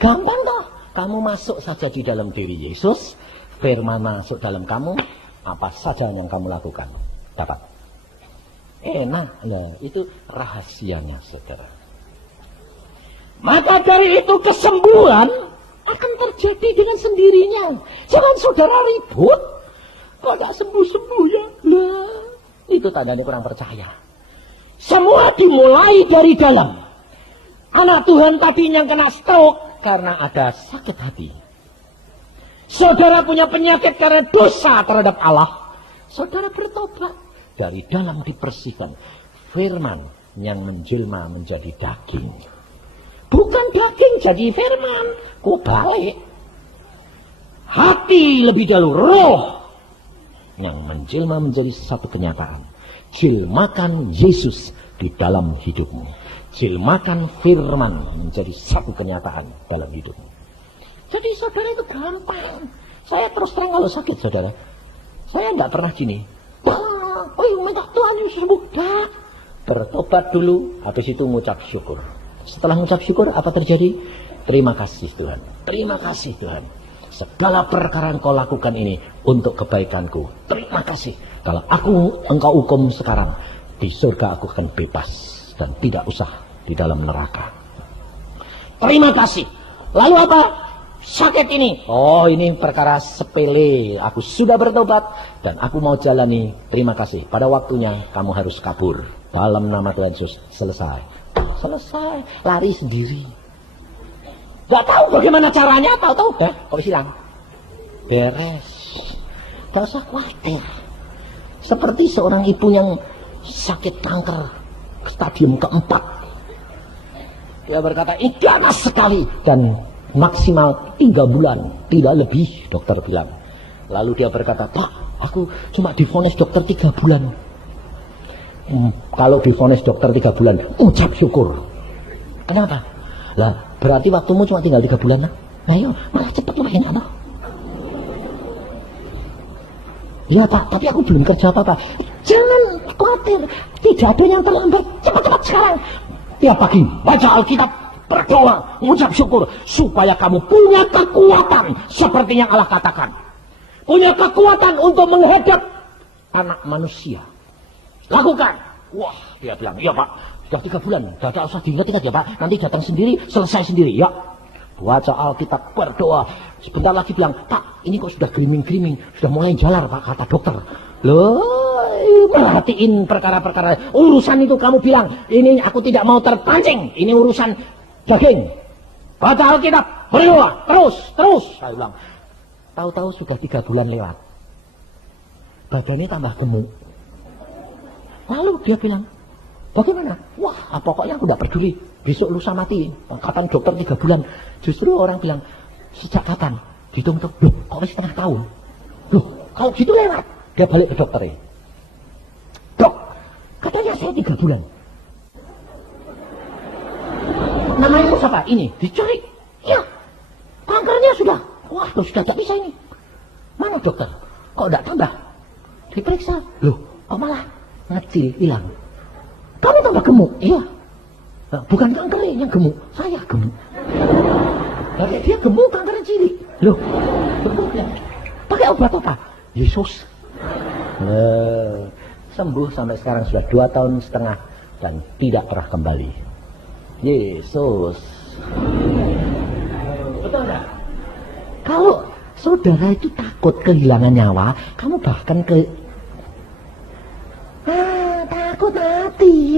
Gampang toh. Kamu masuk saja di dalam diri Yesus, firman masuk dalam kamu, apa saja yang kamu lakukan dapat. Enak. Nah, itu rahasianya saudara. Maka dari itu kesembuhan akan terjadi dengan sendirinya. Jangan saudara ribut. Kok tidak sembuh-sembuh ya? Lah, itu tandanya kurang percaya. Semua dimulai dari dalam. Anak Tuhan tadi yang kena stroke karena ada sakit hati. Saudara punya penyakit karena dosa terhadap Allah. Saudara bertobat. Dari dalam dibersihkan. Firman yang menjelma menjadi daging. Bukan daging jadi firman. Kok balik? Hati lebih dahulu roh yang menjelma menjadi satu kenyataan. Jilmakan Yesus di dalam hidupmu. Jilmakan firman menjadi satu kenyataan dalam hidupmu. Jadi saudara itu gampang. Saya terus terang kalau sakit saudara. Saya tidak pernah gini. Minta Tuhan Yesus sembuh. Bertobat dulu. Habis itu mengucap syukur. Setelah mengucap syukur apa terjadi? Terima kasih Tuhan. Terima kasih Tuhan. Segala perkara yang kau lakukan ini untuk kebaikanku. Terima kasih. Kalau engkau hukum sekarang, di surga aku akan bebas dan tidak usah di dalam neraka. Terima kasih. Lalu apa? Sakit ini. Oh, ini perkara sepele. Aku sudah bertobat dan aku mau jalani. Terima kasih. Pada waktunya kamu harus kabur. Dalam nama Tuhan Yesus. Selesai. Selesai. Lari sendiri. Gak tahu bagaimana caranya. Tahu-tahu kok hilang. Beres. Gak usah khawatir. Seperti seorang ibu yang sakit kanker stadium keempat. Dia berkata, ini ganas sekali. Dan maksimal 3 bulan. Tidak lebih, dokter bilang. Lalu dia berkata, Pak, aku cuma divonis dokter 3 bulan. Kalau divonis dokter 3 bulan, ucap syukur. Kenapa? Lah, berarti waktumu cuma tinggal 3 bulan. Nah, ayo, malah cepat lumayan apa? Ya Pak, tapi aku belum kerja apa-apa. Jangan khawatir, tidak ada yang terlambat. Cepat-cepat sekarang. Tiap pagi baca Alkitab, berdoa, mengucap syukur supaya kamu punya kekuatan seperti yang Allah katakan. Punya kekuatan untuk menghadap anak manusia. Lakukan. Wah, dia bilang, iya Pak, sudah 3 bulan. Tidak usah diingat-ingat ya Pak. Nanti datang sendiri, selesai sendiri. Ya, baca Alkitab, berdoa. Sebentar lagi bilang, Pak, ini kok sudah gerimis-gerimis, sudah mulai jalar Pak, kata dokter. Loh, perhatiin perkara-perkara. Urusan itu kamu bilang, ini aku tidak mau terpancing. Ini urusan daging. Baca Alkitab, berdoa, terus. Saya bilang, tahu-tahu sudah 3 bulan lewat. Badannya tambah gemuk. Lalu dia bilang, bagaimana? Wah, pokoknya aku tidak peduli. Besok lusa mati. Kapan dokter 3 bulan? Justru orang bilang, sejak kapan? Dihitung-hitung, loh, kok setengah tahun? Loh, kalau gitu lewat. Dia balik ke dokternya. Dok, katanya saya 3 bulan. Namanya siapa? Ini, dicari. Ya, kankernya sudah. Wah, sudah tak bisa ini. Mana dokter? Kok tidak tambah? Diperiksa. Loh, kok malah ngecil, hilang. Kamu tambah gemuk? Iya. Nah, bukan kankernya yang gemuk, saya gemuk. Tapi dia gemuk, kankernya cilik. Loh, gemuknya. Pakai obat apa? Yesus. Sembuh sampai sekarang sudah 2,5 tahun dan tidak pernah kembali. Yesus. Betul enggak? Kalau saudara itu takut kehilangan nyawa, kamu bahkan takut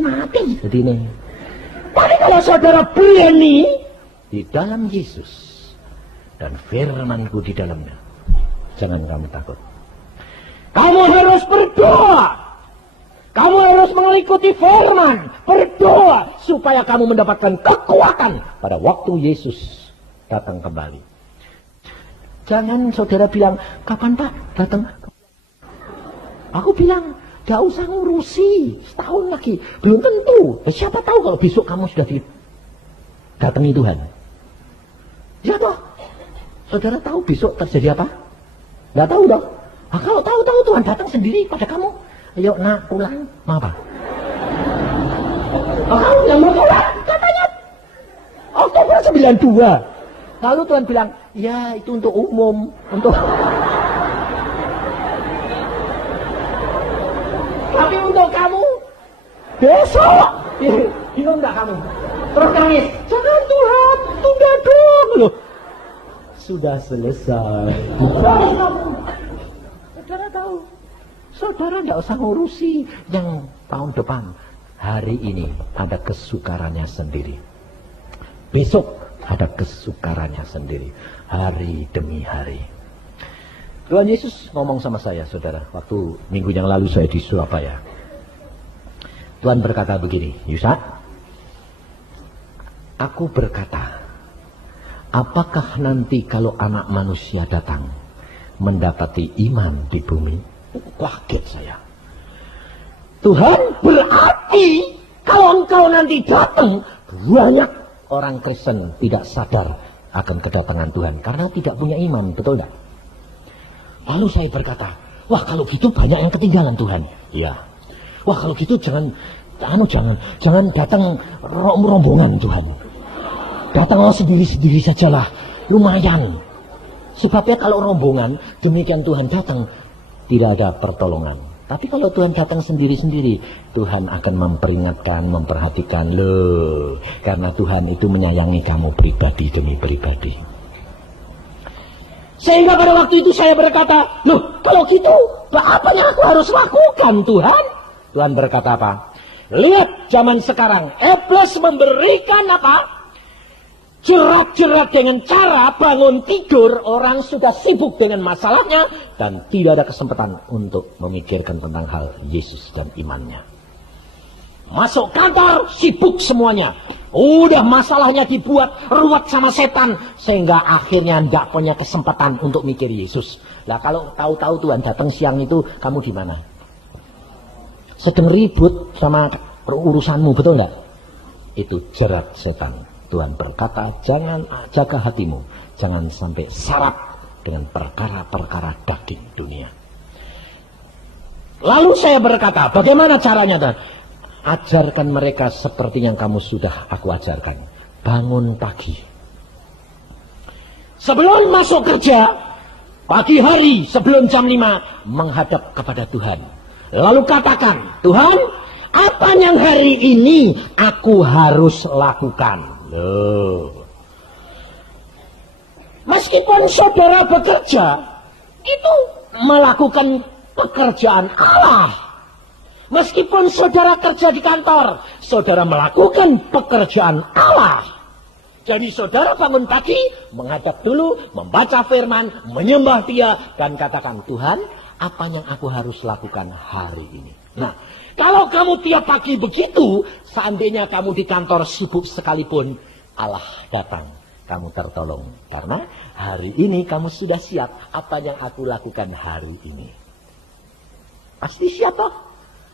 mati. Jadi ini. Tapi kalau saudara berani di dalam Yesus dan firman-Ku di dalamnya, jangan kamu takut. Kamu harus berdoa. Kamu harus mengikuti firman. Berdoa supaya kamu mendapatkan kekuatan pada waktu Yesus datang kembali. Jangan saudara bilang, kapan Pak datang? Aku bilang, gak usah ngurusi. Setahun lagi. Belum tentu. Siapa tahu kalau besok kamu sudah didatangi Tuhan. Ya toh. Saudara tahu besok terjadi apa? Gak tahu dong. Nah, kalau tahu Tuhan datang sendiri pada kamu, ayo nak pulang, mau apa? Kamu yang mau pulang, katanya Oktober 92. Lalu Tuhan bilang, ya itu untuk umum, untuk. Tapi untuk kamu besok, bingung nggak kamu? Terus nangis, jangan Tuhan, tunda dong. Loh, sudah selesai. Saudara tahu, saudara tidak usah ngurusi yang tahun depan. Hari ini ada kesukarannya sendiri. Besok ada kesukarannya sendiri. Hari demi hari. Tuhan Yesus ngomong sama saya, saudara, waktu minggu yang lalu saya di Surabaya. Tuhan berkata begini, Yusa, aku berkata, apakah nanti kalau anak manusia datang mendapati iman di bumi? Kaget saya. Tuhan, berarti kalau engkau nanti datang, banyak orang Kristen tidak sadar akan kedatangan Tuhan karena tidak punya iman, betul tidak? Lalu saya berkata, wah kalau gitu banyak yang ketinggalan Tuhan. Iya. Wah kalau gitu jangan datang rombongan Tuhan. Datanglah sendiri-sendiri sajalah, lumayan. Sebabnya kalau rombongan, demikian Tuhan datang, tidak ada pertolongan. Tapi kalau Tuhan datang sendiri-sendiri, Tuhan akan memperingatkan, memperhatikan. Loh, karena Tuhan itu menyayangi kamu pribadi demi pribadi. Sehingga pada waktu itu saya berkata, loh kalau gitu, apa yang aku harus lakukan Tuhan? Tuhan berkata apa? Lihat zaman sekarang, Apple memberikan apa? Jerat-jerat dengan cara bangun tidur, orang sudah sibuk dengan masalahnya dan tidak ada kesempatan untuk memikirkan tentang hal Yesus dan imannya. Masuk kantor, sibuk semuanya. Udah masalahnya dibuat ruwet sama setan sehingga akhirnya tidak punya kesempatan untuk mikir Yesus. Lah kalau tahu-tahu Tuhan datang siang itu, kamu di mana? Sedang ribut sama urusanmu, betul enggak? Itu jerat setan. Tuhan berkata, jangan jaga hatimu, jangan sampai syarat dengan perkara-perkara daging dunia. Lalu saya berkata, bagaimana caranya Tuhan? Ajarkan mereka seperti yang kamu sudah aku ajarkan. Bangun pagi. Sebelum masuk kerja, pagi hari sebelum jam 5, menghadap kepada Tuhan. Lalu katakan, Tuhan, apa yang hari ini aku harus lakukan? Loh. Meskipun saudara bekerja, itu melakukan pekerjaan Allah. Meskipun saudara kerja di kantor, saudara melakukan pekerjaan Allah. Jadi saudara bangun pagi, menghadap dulu, membaca firman, menyembah Dia, dan katakan, Tuhan, apa yang aku harus lakukan hari ini? Nah, kalau kamu tiap pagi begitu, seandainya kamu di kantor sibuk sekalipun, Allah datang, kamu tertolong. Karena hari ini kamu sudah siap apa yang aku lakukan hari ini. Pasti siap toh?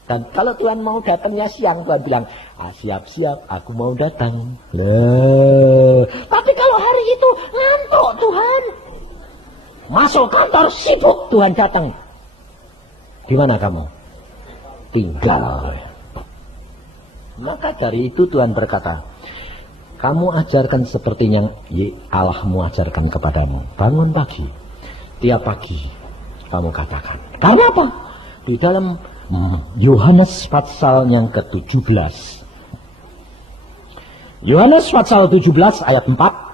Dan kalau Tuhan mau datangnya siang, Tuhan bilang, siap-siap, aku mau datang. Loh. Tapi kalau hari itu ngantuk Tuhan. Masuk kantor sibuk, Tuhan datang. Gimana kamu? Tinggal. Maka dari itu Tuhan berkata, kamu ajarkan seperti yang Allahmu ajarkan kepadamu. Bangun pagi. Tiap pagi kamu katakan. Karena apa? Di dalam Yohanes pasal yang ke-17. Yohanes pasal 17 ayat 4.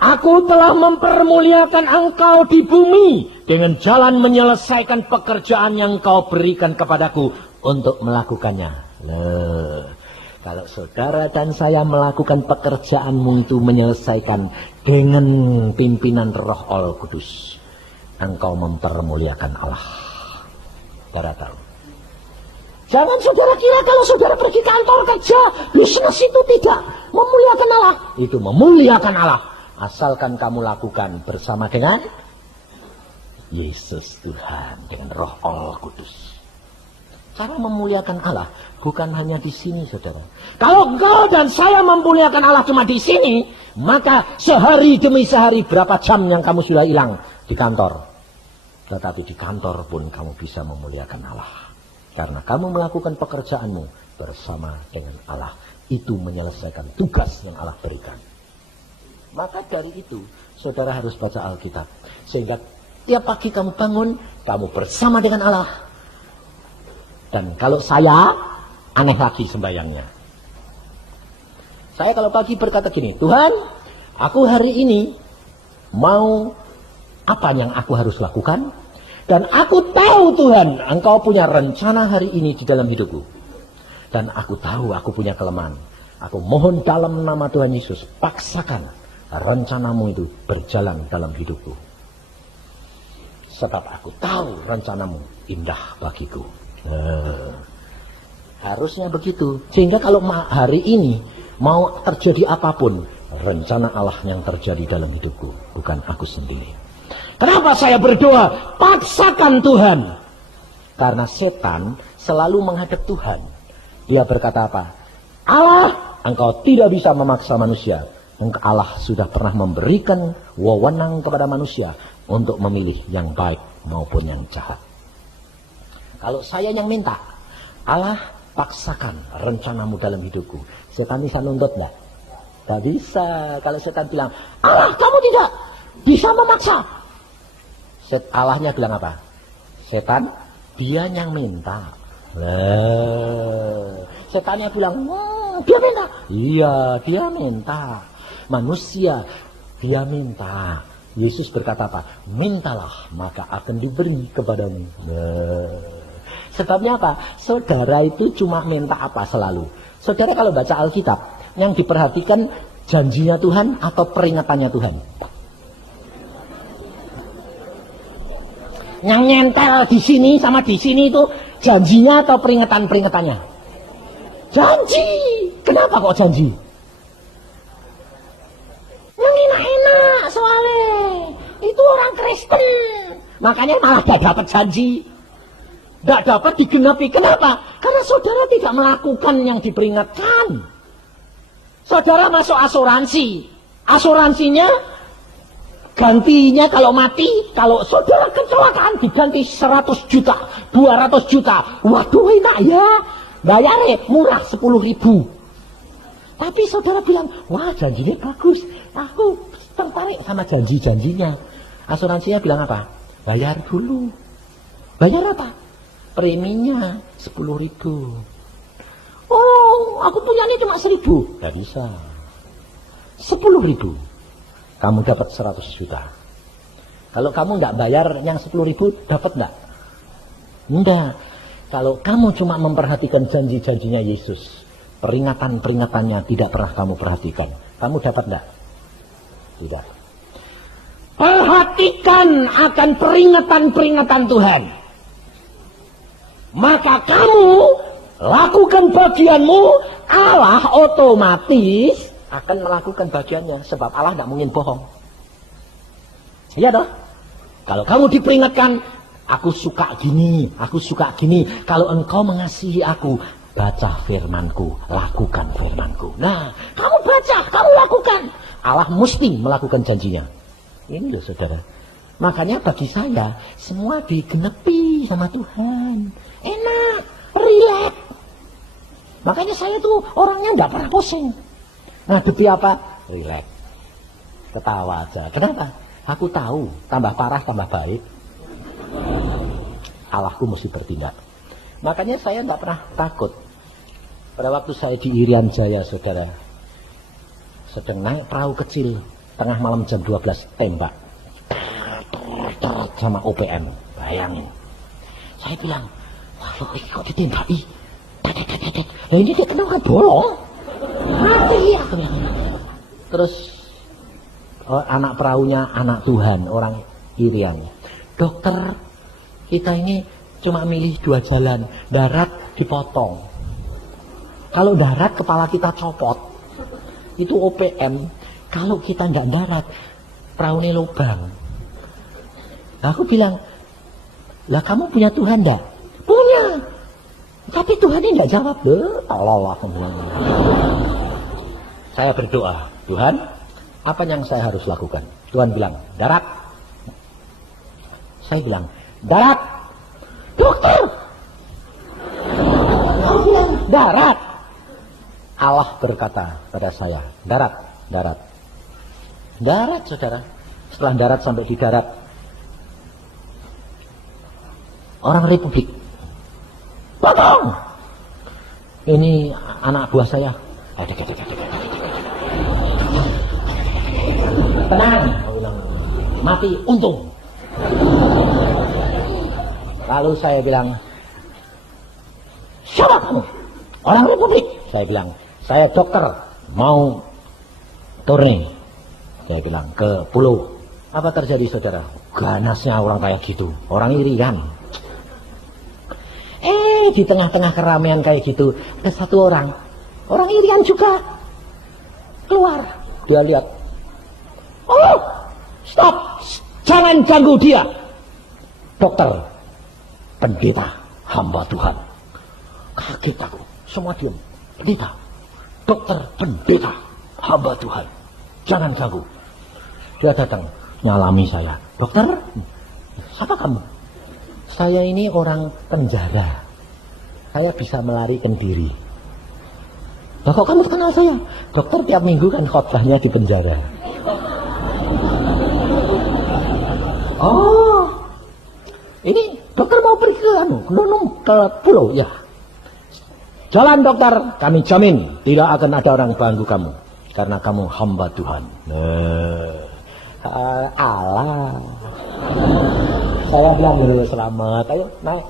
Aku telah mempermuliakan engkau di bumi dengan jalan menyelesaikan pekerjaan yang kau berikan kepadaku untuk melakukannya. Loh. Kalau saudara dan saya melakukan pekerjaanmu itu menyelesaikan dengan pimpinan Roh Allah Kudus, engkau mempermuliakan Allah. Saudara tahu. Jangan saudara kira kalau saudara pergi kantor kerja, bisnis itu tidak memuliakan Allah. Itu memuliakan Allah. Asalkan kamu lakukan bersama dengan Yesus Tuhan, dengan Roh Allah Kudus. Cara memuliakan Allah bukan hanya di sini, saudara. Kalau engkau dan saya memuliakan Allah cuma di sini, maka sehari demi sehari berapa jam yang kamu sudah hilang di kantor. Tetapi di kantor pun kamu bisa memuliakan Allah. Karena kamu melakukan pekerjaanmu bersama dengan Allah. Itu menyelesaikan tugas yang Allah berikan. Maka dari itu, saudara harus baca Alkitab. Sehingga tiap pagi kamu bangun, kamu bersama dengan Allah. Dan kalau saya, aneh lagi sembahyangnya. Saya kalau pagi berkata gini, Tuhan, aku hari ini mau apa yang aku harus lakukan? Dan aku tahu Tuhan, Engkau punya rencana hari ini di dalam hidupku. Dan aku tahu aku punya kelemahan. Aku mohon dalam nama Tuhan Yesus, paksakan rencanamu itu berjalan dalam hidupku. Sebab aku tahu rencanamu indah bagiku. Harusnya begitu. Sehingga kalau hari ini mau terjadi apapun, rencana Allah yang terjadi dalam hidupku, bukan aku sendiri. Kenapa saya berdoa? Paksakan Tuhan. Karena setan selalu menghadap Tuhan. Dia berkata apa? Allah, Engkau tidak bisa memaksa manusia. Allah sudah pernah memberikan wewenang kepada manusia untuk memilih yang baik maupun yang jahat. Kalau saya yang minta, Allah paksakan rencanamu dalam hidupku. Setan bisa nuntut enggak? Tidak bisa. Kalau setan bilang, Allah kamu tidak bisa memaksa. Allahnya bilang apa? Setan, dia yang minta. Setannya bilang, dia minta. Iya, dia minta. Manusia, dia minta. Yesus berkata apa? Mintalah, maka akan diberi kepadamu. Sebabnya apa? Saudara itu cuma minta apa selalu? Saudara kalau baca Alkitab, yang diperhatikan janjinya Tuhan atau peringatannya Tuhan? Yang nyentel di sini sama di sini itu janjinya atau peringatan-peringatannya? Janji. Kenapa kok janji? Yang enak-enak soalnya. Itu orang Kristen. Makanya malah gak dapat janji. Gak dapat digenapi. Kenapa? Karena saudara tidak melakukan yang diperingatkan. Saudara masuk asuransi. Asuransinya gantinya kalau mati, kalau saudara kecelakaan diganti 100 juta, 200 juta. Waduh enak ya. Bayarnya murah 10.000. Tapi saudara bilang, wah janjinya bagus. Aku tertarik sama janji-janjinya. Asuransinya bilang apa? Bayar dulu. Bayar apa? Preminya 10.000. Oh, aku punyanya cuma 1.000. Gak bisa. 10.000. Kamu dapat 100 juta. Kalau kamu nggak bayar yang 10.000, dapat nggak? Enggak. Kalau kamu cuma memperhatikan janji-janjinya Yesus, peringatan-peringatannya tidak pernah kamu perhatikan, kamu dapat nggak? Tidak. Perhatikan akan peringatan-peringatan Tuhan. Maka kamu lakukan bagianmu, Allah otomatis akan melakukan bagiannya. Sebab Allah tidak mungkin bohong. Iya toh? Kalau kamu diperingatkan, aku suka gini, aku suka gini. Kalau engkau mengasihi aku, baca firmanku, lakukan firmanku. Nah, kamu baca, kamu lakukan. Allah mesti melakukan janjinya. Ini loh saudara. Makanya bagi saya, semua digenepi sama Tuhan. Enak, rileks. Makanya saya tuh orangnya tidak pernah pusing. Nah, bukti apa? Rileks. Ketawa aja. Kenapa? Aku tahu, tambah parah, tambah baik. Allahku mesti bertindak. Makanya saya tidak pernah takut. Pada waktu saya di Irian Jaya, saudara, sedang naik perahu kecil, tengah malam jam 12, tembak. Sama OPM. Bayangin. Saya bilang, wah kok ditembaki? Nah, ini dia kenapa bolong? Mati ya. Terus anak perahunya anak Tuhan, orang Irian. Dokter, kita ini cuma milih 2 jalan, darat dipotong. Kalau darat kepala kita copot, itu OPM. Kalau kita nggak darat, perahunya lubang. Nah, aku bilang, lah kamu punya Tuhan enggak? Punya. Tapi Tuhan ini enggak jawab. Allah. Saya berdoa, Tuhan, apa yang saya harus lakukan? Tuhan bilang, darat. Saya bilang, darat. Dokter. Saya bilang, darat. Allah berkata pada saya, darat, darat. Darat, saudara. Setelah darat sampai di darat, orang Republik potong. Ini anak buah saya. Tenang, mati untung. Lalu saya bilang, siapa kamu? Orang Republik. Saya bilang, saya dokter, mau turne. Saya bilang, ke pulau. Apa terjadi saudara? Ganasnya orang kayak gitu, orang iri kan. Di tengah-tengah keramaian kayak gitu, ada satu orang irian juga keluar. Dia lihat, oh, stop, jangan ganggu dia. Dokter, pendeta, hamba Tuhan. Kaget aku, semua diam. Pendeta, dokter, pendeta, hamba Tuhan, jangan ganggu. Dia datang, nyalami saya. Dokter, siapa kamu? Saya ini orang penjara. Saya bisa melarikan diri. Nah, kok kamu kenal saya? Dokter tiap minggu kan khotbahnya di penjara. Oh, ini dokter mau pergi ke pulau ya. Jalan dokter, kami jamin tidak akan ada orang ganggu kamu karena kamu hamba Tuhan. Allah. Saya bilang dulu selamat, ayo naik.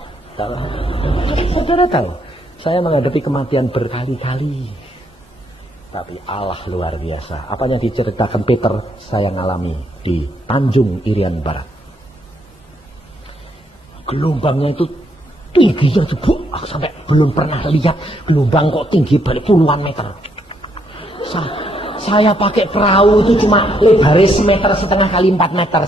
Saudara tahu, saya menghadapi kematian berkali-kali. Tapi Allah luar biasa. Apa yang diceritakan Peter, saya ngalami di Tanjung Irian Barat. Gelombangnya itu tingginya tuh, sampai belum pernah lihat gelombang kok tinggi balik puluhan meter. Saya pakai perahu itu cuma lebarnya 1,5 meter kali 4,5 meter.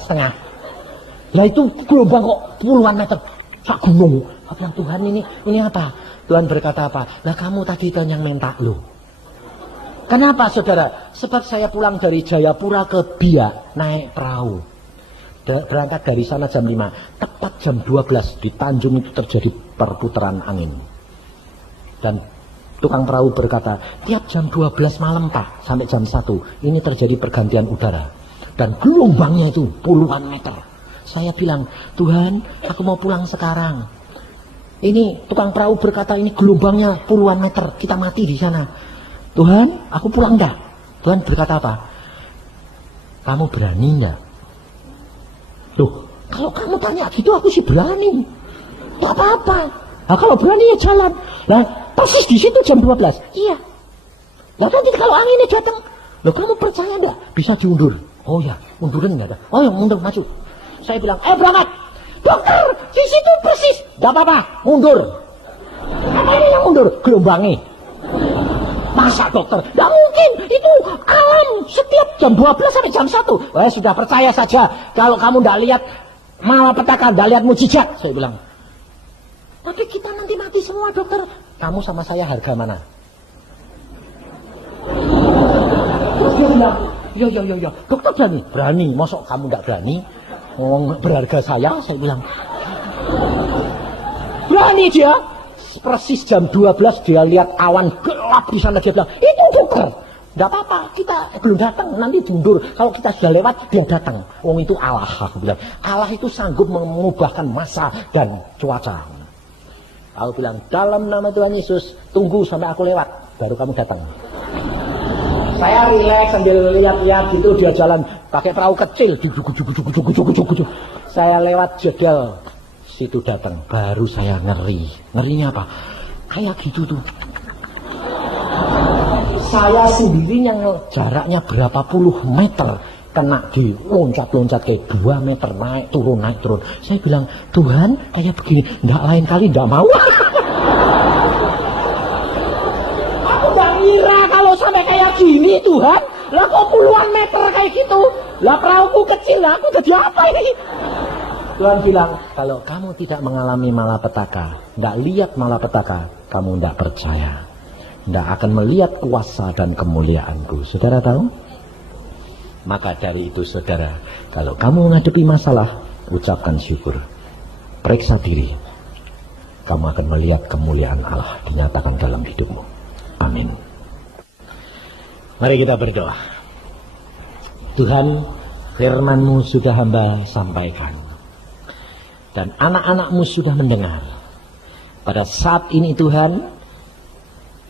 Ya itu gelombang kok puluhan meter. Sak gunung. Apa yang Tuhan ini apa? Tuhan berkata apa? Lah kamu tadi kan yang minta lo. Kenapa saudara? Sebab saya pulang dari Jayapura ke Biak naik perahu. Berangkat dari sana jam 5. Tepat jam 12 di Tanjung itu terjadi perputaran angin. Dan tukang perahu berkata, tiap jam 12 malam Pak, sampai jam 1, ini terjadi pergantian udara. Dan gelombangnya itu puluhan meter. Saya bilang, Tuhan, aku mau pulang sekarang. Ini tukang perahu berkata, ini gelombangnya puluhan meter, kita mati di sana. Tuhan, aku pulang enggak? Tuhan berkata apa? Kamu berani enggak? Loh, kalau kamu tanya gitu aku sih berani. Tak apa-apa. Nah, kalau berani ya jalan. Nah, persis di situ jam 12. Iya. Nah, nanti kalau anginnya datang, loh kamu percaya enggak? Bisa diundur. Oh ya, undurin enggak ada. Oh ya, mundur maju. Saya bilang, berangkat. Dokter, di situ persis. Enggak apa-apa, mundur. Apa ini yang mundur? Gelombangnya. Masa dokter? Enggak mungkin. Itu alam setiap jam 12 sampai jam 1. Wah, sudah percaya saja. Kalau kamu enggak lihat malapetaka, enggak lihat mujizat. Saya bilang, tapi kita nanti mati semua dokter. Kamu sama saya harga mana? Terus dia bilang, ya. Dokter berani? Berani. Masuk kamu enggak berani? Berharga saya bilang. Berani dia. Persis jam 12 dia lihat awan gelap di sana, dia bilang, itu dokter. Enggak apa-apa, kita belum datang, nanti diundur. Kalau kita sudah lewat, dia datang. Itu Allah, aku bilang. Allah itu sanggup mengubahkan masa dan cuaca. Aku bilang, dalam nama Tuhan Yesus, tunggu sampai aku lewat, baru kamu datang. Saya rileks sambil lihat-lihat gitu, dia jalan pakai perahu kecil. Saya lewat jedal, situ datang, baru saya ngeri. Ngerinya apa? Kayak gitu tuh. Saya sendiri yang jaraknya berapa puluh meter, kena di loncat-loncat kayak 2 meter, naik turun. Saya bilang, Tuhan kayak begini, enggak lain kali enggak mau. Aku enggak ngira kalau sampai kayak gini Tuhan. Lah kok puluhan meter kayak gitu. Lah perahuku kecil, lah aku jadi apa ini? Tuhan bilang, kalau kamu tidak mengalami malapetaka, enggak lihat malapetaka, kamu enggak percaya. Enggak akan melihat kuasa dan kemuliaanku. Saudara tahu? Maka dari itu saudara, kalau kamu menghadapi masalah, ucapkan syukur. Periksa diri. Kamu akan melihat kemuliaan Allah dinyatakan dalam hidupmu. Amin. Mari kita berdoa. Tuhan, firman-Mu sudah hamba sampaikan. Dan anak-anak-Mu sudah mendengar. Pada saat ini Tuhan,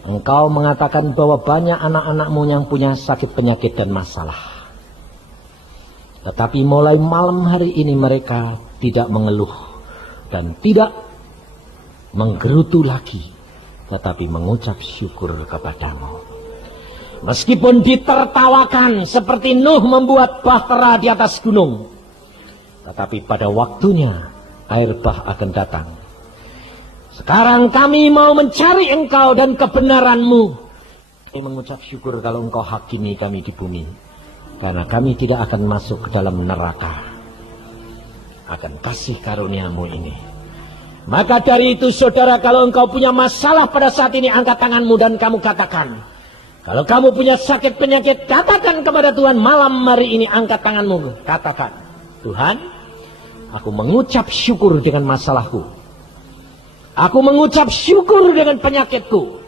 Engkau mengatakan bahwa banyak anak-anak-Mu yang punya sakit penyakit dan masalah. Tetapi mulai malam hari ini mereka tidak mengeluh dan tidak menggerutu lagi, tetapi mengucap syukur kepadamu. Meskipun ditertawakan seperti Nuh membuat bahtera di atas gunung, tetapi pada waktunya air bah akan datang. Sekarang kami mau mencari Engkau dan kebenaran-Mu. Kami mengucap syukur kalau Engkau hakimi kami di bumi, karena kami tidak akan masuk ke dalam neraka akan kasih karunia-Mu ini. Maka dari itu saudara, kalau engkau punya masalah pada saat ini, angkat tanganmu dan kamu katakan. Kalau kamu punya sakit penyakit, katakan kepada Tuhan malam hari ini, angkat tanganmu, katakan, Tuhan, aku mengucap syukur dengan masalahku. Aku mengucap syukur dengan penyakitku.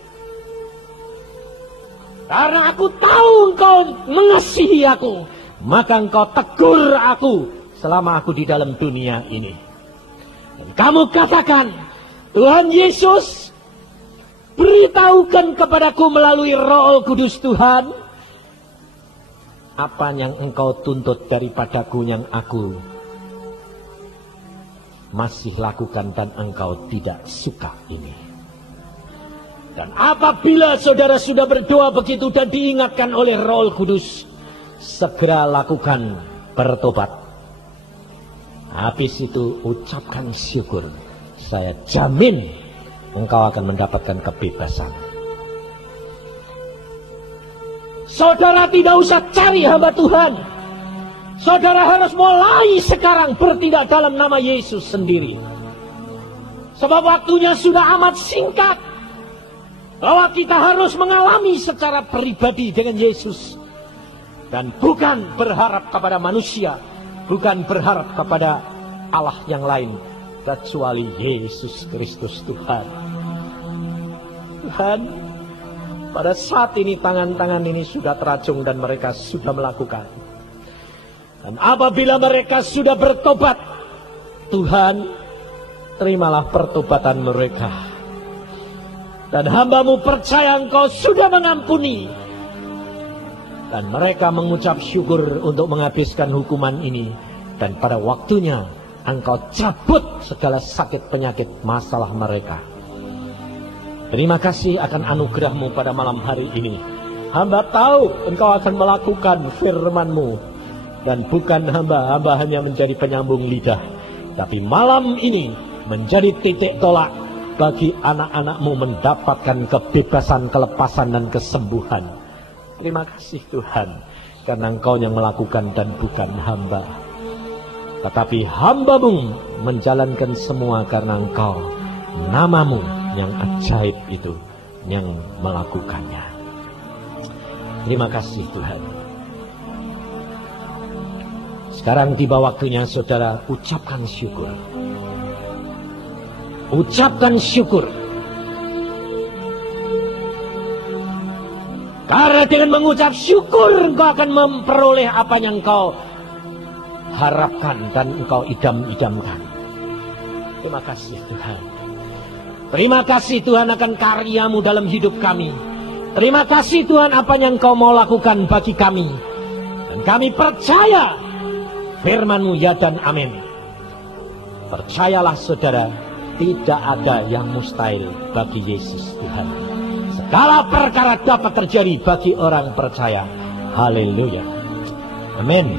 Karena aku tahu Engkau mengasihi aku, maka Engkau tegur aku selama aku di dalam dunia ini. Dan kamu katakan, Tuhan Yesus, beritahukan kepadaku melalui Roh Kudus Tuhan, apa yang Engkau tuntut daripadaku yang aku masih lakukan dan Engkau tidak suka ini. Dan apabila saudara sudah berdoa begitu dan diingatkan oleh Roh Kudus, segera lakukan bertobat. Habis itu ucapkan syukur. Saya jamin engkau akan mendapatkan kebebasan. Saudara tidak usah cari hamba Tuhan. Saudara harus mulai sekarang bertindak dalam nama Yesus sendiri. Sebab waktunya sudah amat singkat. Bahwa kita harus mengalami secara pribadi dengan Yesus. Dan bukan berharap kepada manusia. Bukan berharap kepada Allah yang lain. Kecuali Yesus Kristus Tuhan. Tuhan, pada saat ini tangan-tangan ini sudah teracung dan mereka sudah melakukan. Dan apabila mereka sudah bertobat, Tuhan, terimalah pertobatan mereka. Dan hamba-Mu percaya Engkau sudah mengampuni. Dan mereka mengucap syukur untuk menghabiskan hukuman ini. Dan pada waktunya Engkau cabut segala sakit penyakit masalah mereka. Terima kasih akan anugerah-Mu pada malam hari ini. Hamba tahu Engkau akan melakukan firman-Mu. Dan bukan hamba hanya menjadi penyambung lidah. Tapi malam ini menjadi titik tolak bagi anak-anak-Mu mendapatkan kebebasan, kelepasan, dan kesembuhan. Terima kasih Tuhan, karena Engkau yang melakukan dan bukan hamba. Tetapi hamba-Mu menjalankan semua karena Engkau, nama-Mu yang ajaib itu, yang melakukannya. Terima kasih Tuhan. Sekarang tiba waktunya saudara ucapkan syukur. Ucapkan syukur. Karena dengan mengucap syukur engkau akan memperoleh apa yang engkau harapkan dan engkau idam-idamkan. Terima kasih Tuhan. Terima kasih Tuhan akan karya-Mu dalam hidup kami. Terima kasih Tuhan apa yang Engkau mau lakukan bagi kami. Dan kami percaya firman-Mu ya dan amin. Percayalah saudara, tidak ada yang mustahil bagi Yesus Tuhan. Segala perkara dapat terjadi bagi orang percaya. Haleluya. Amin.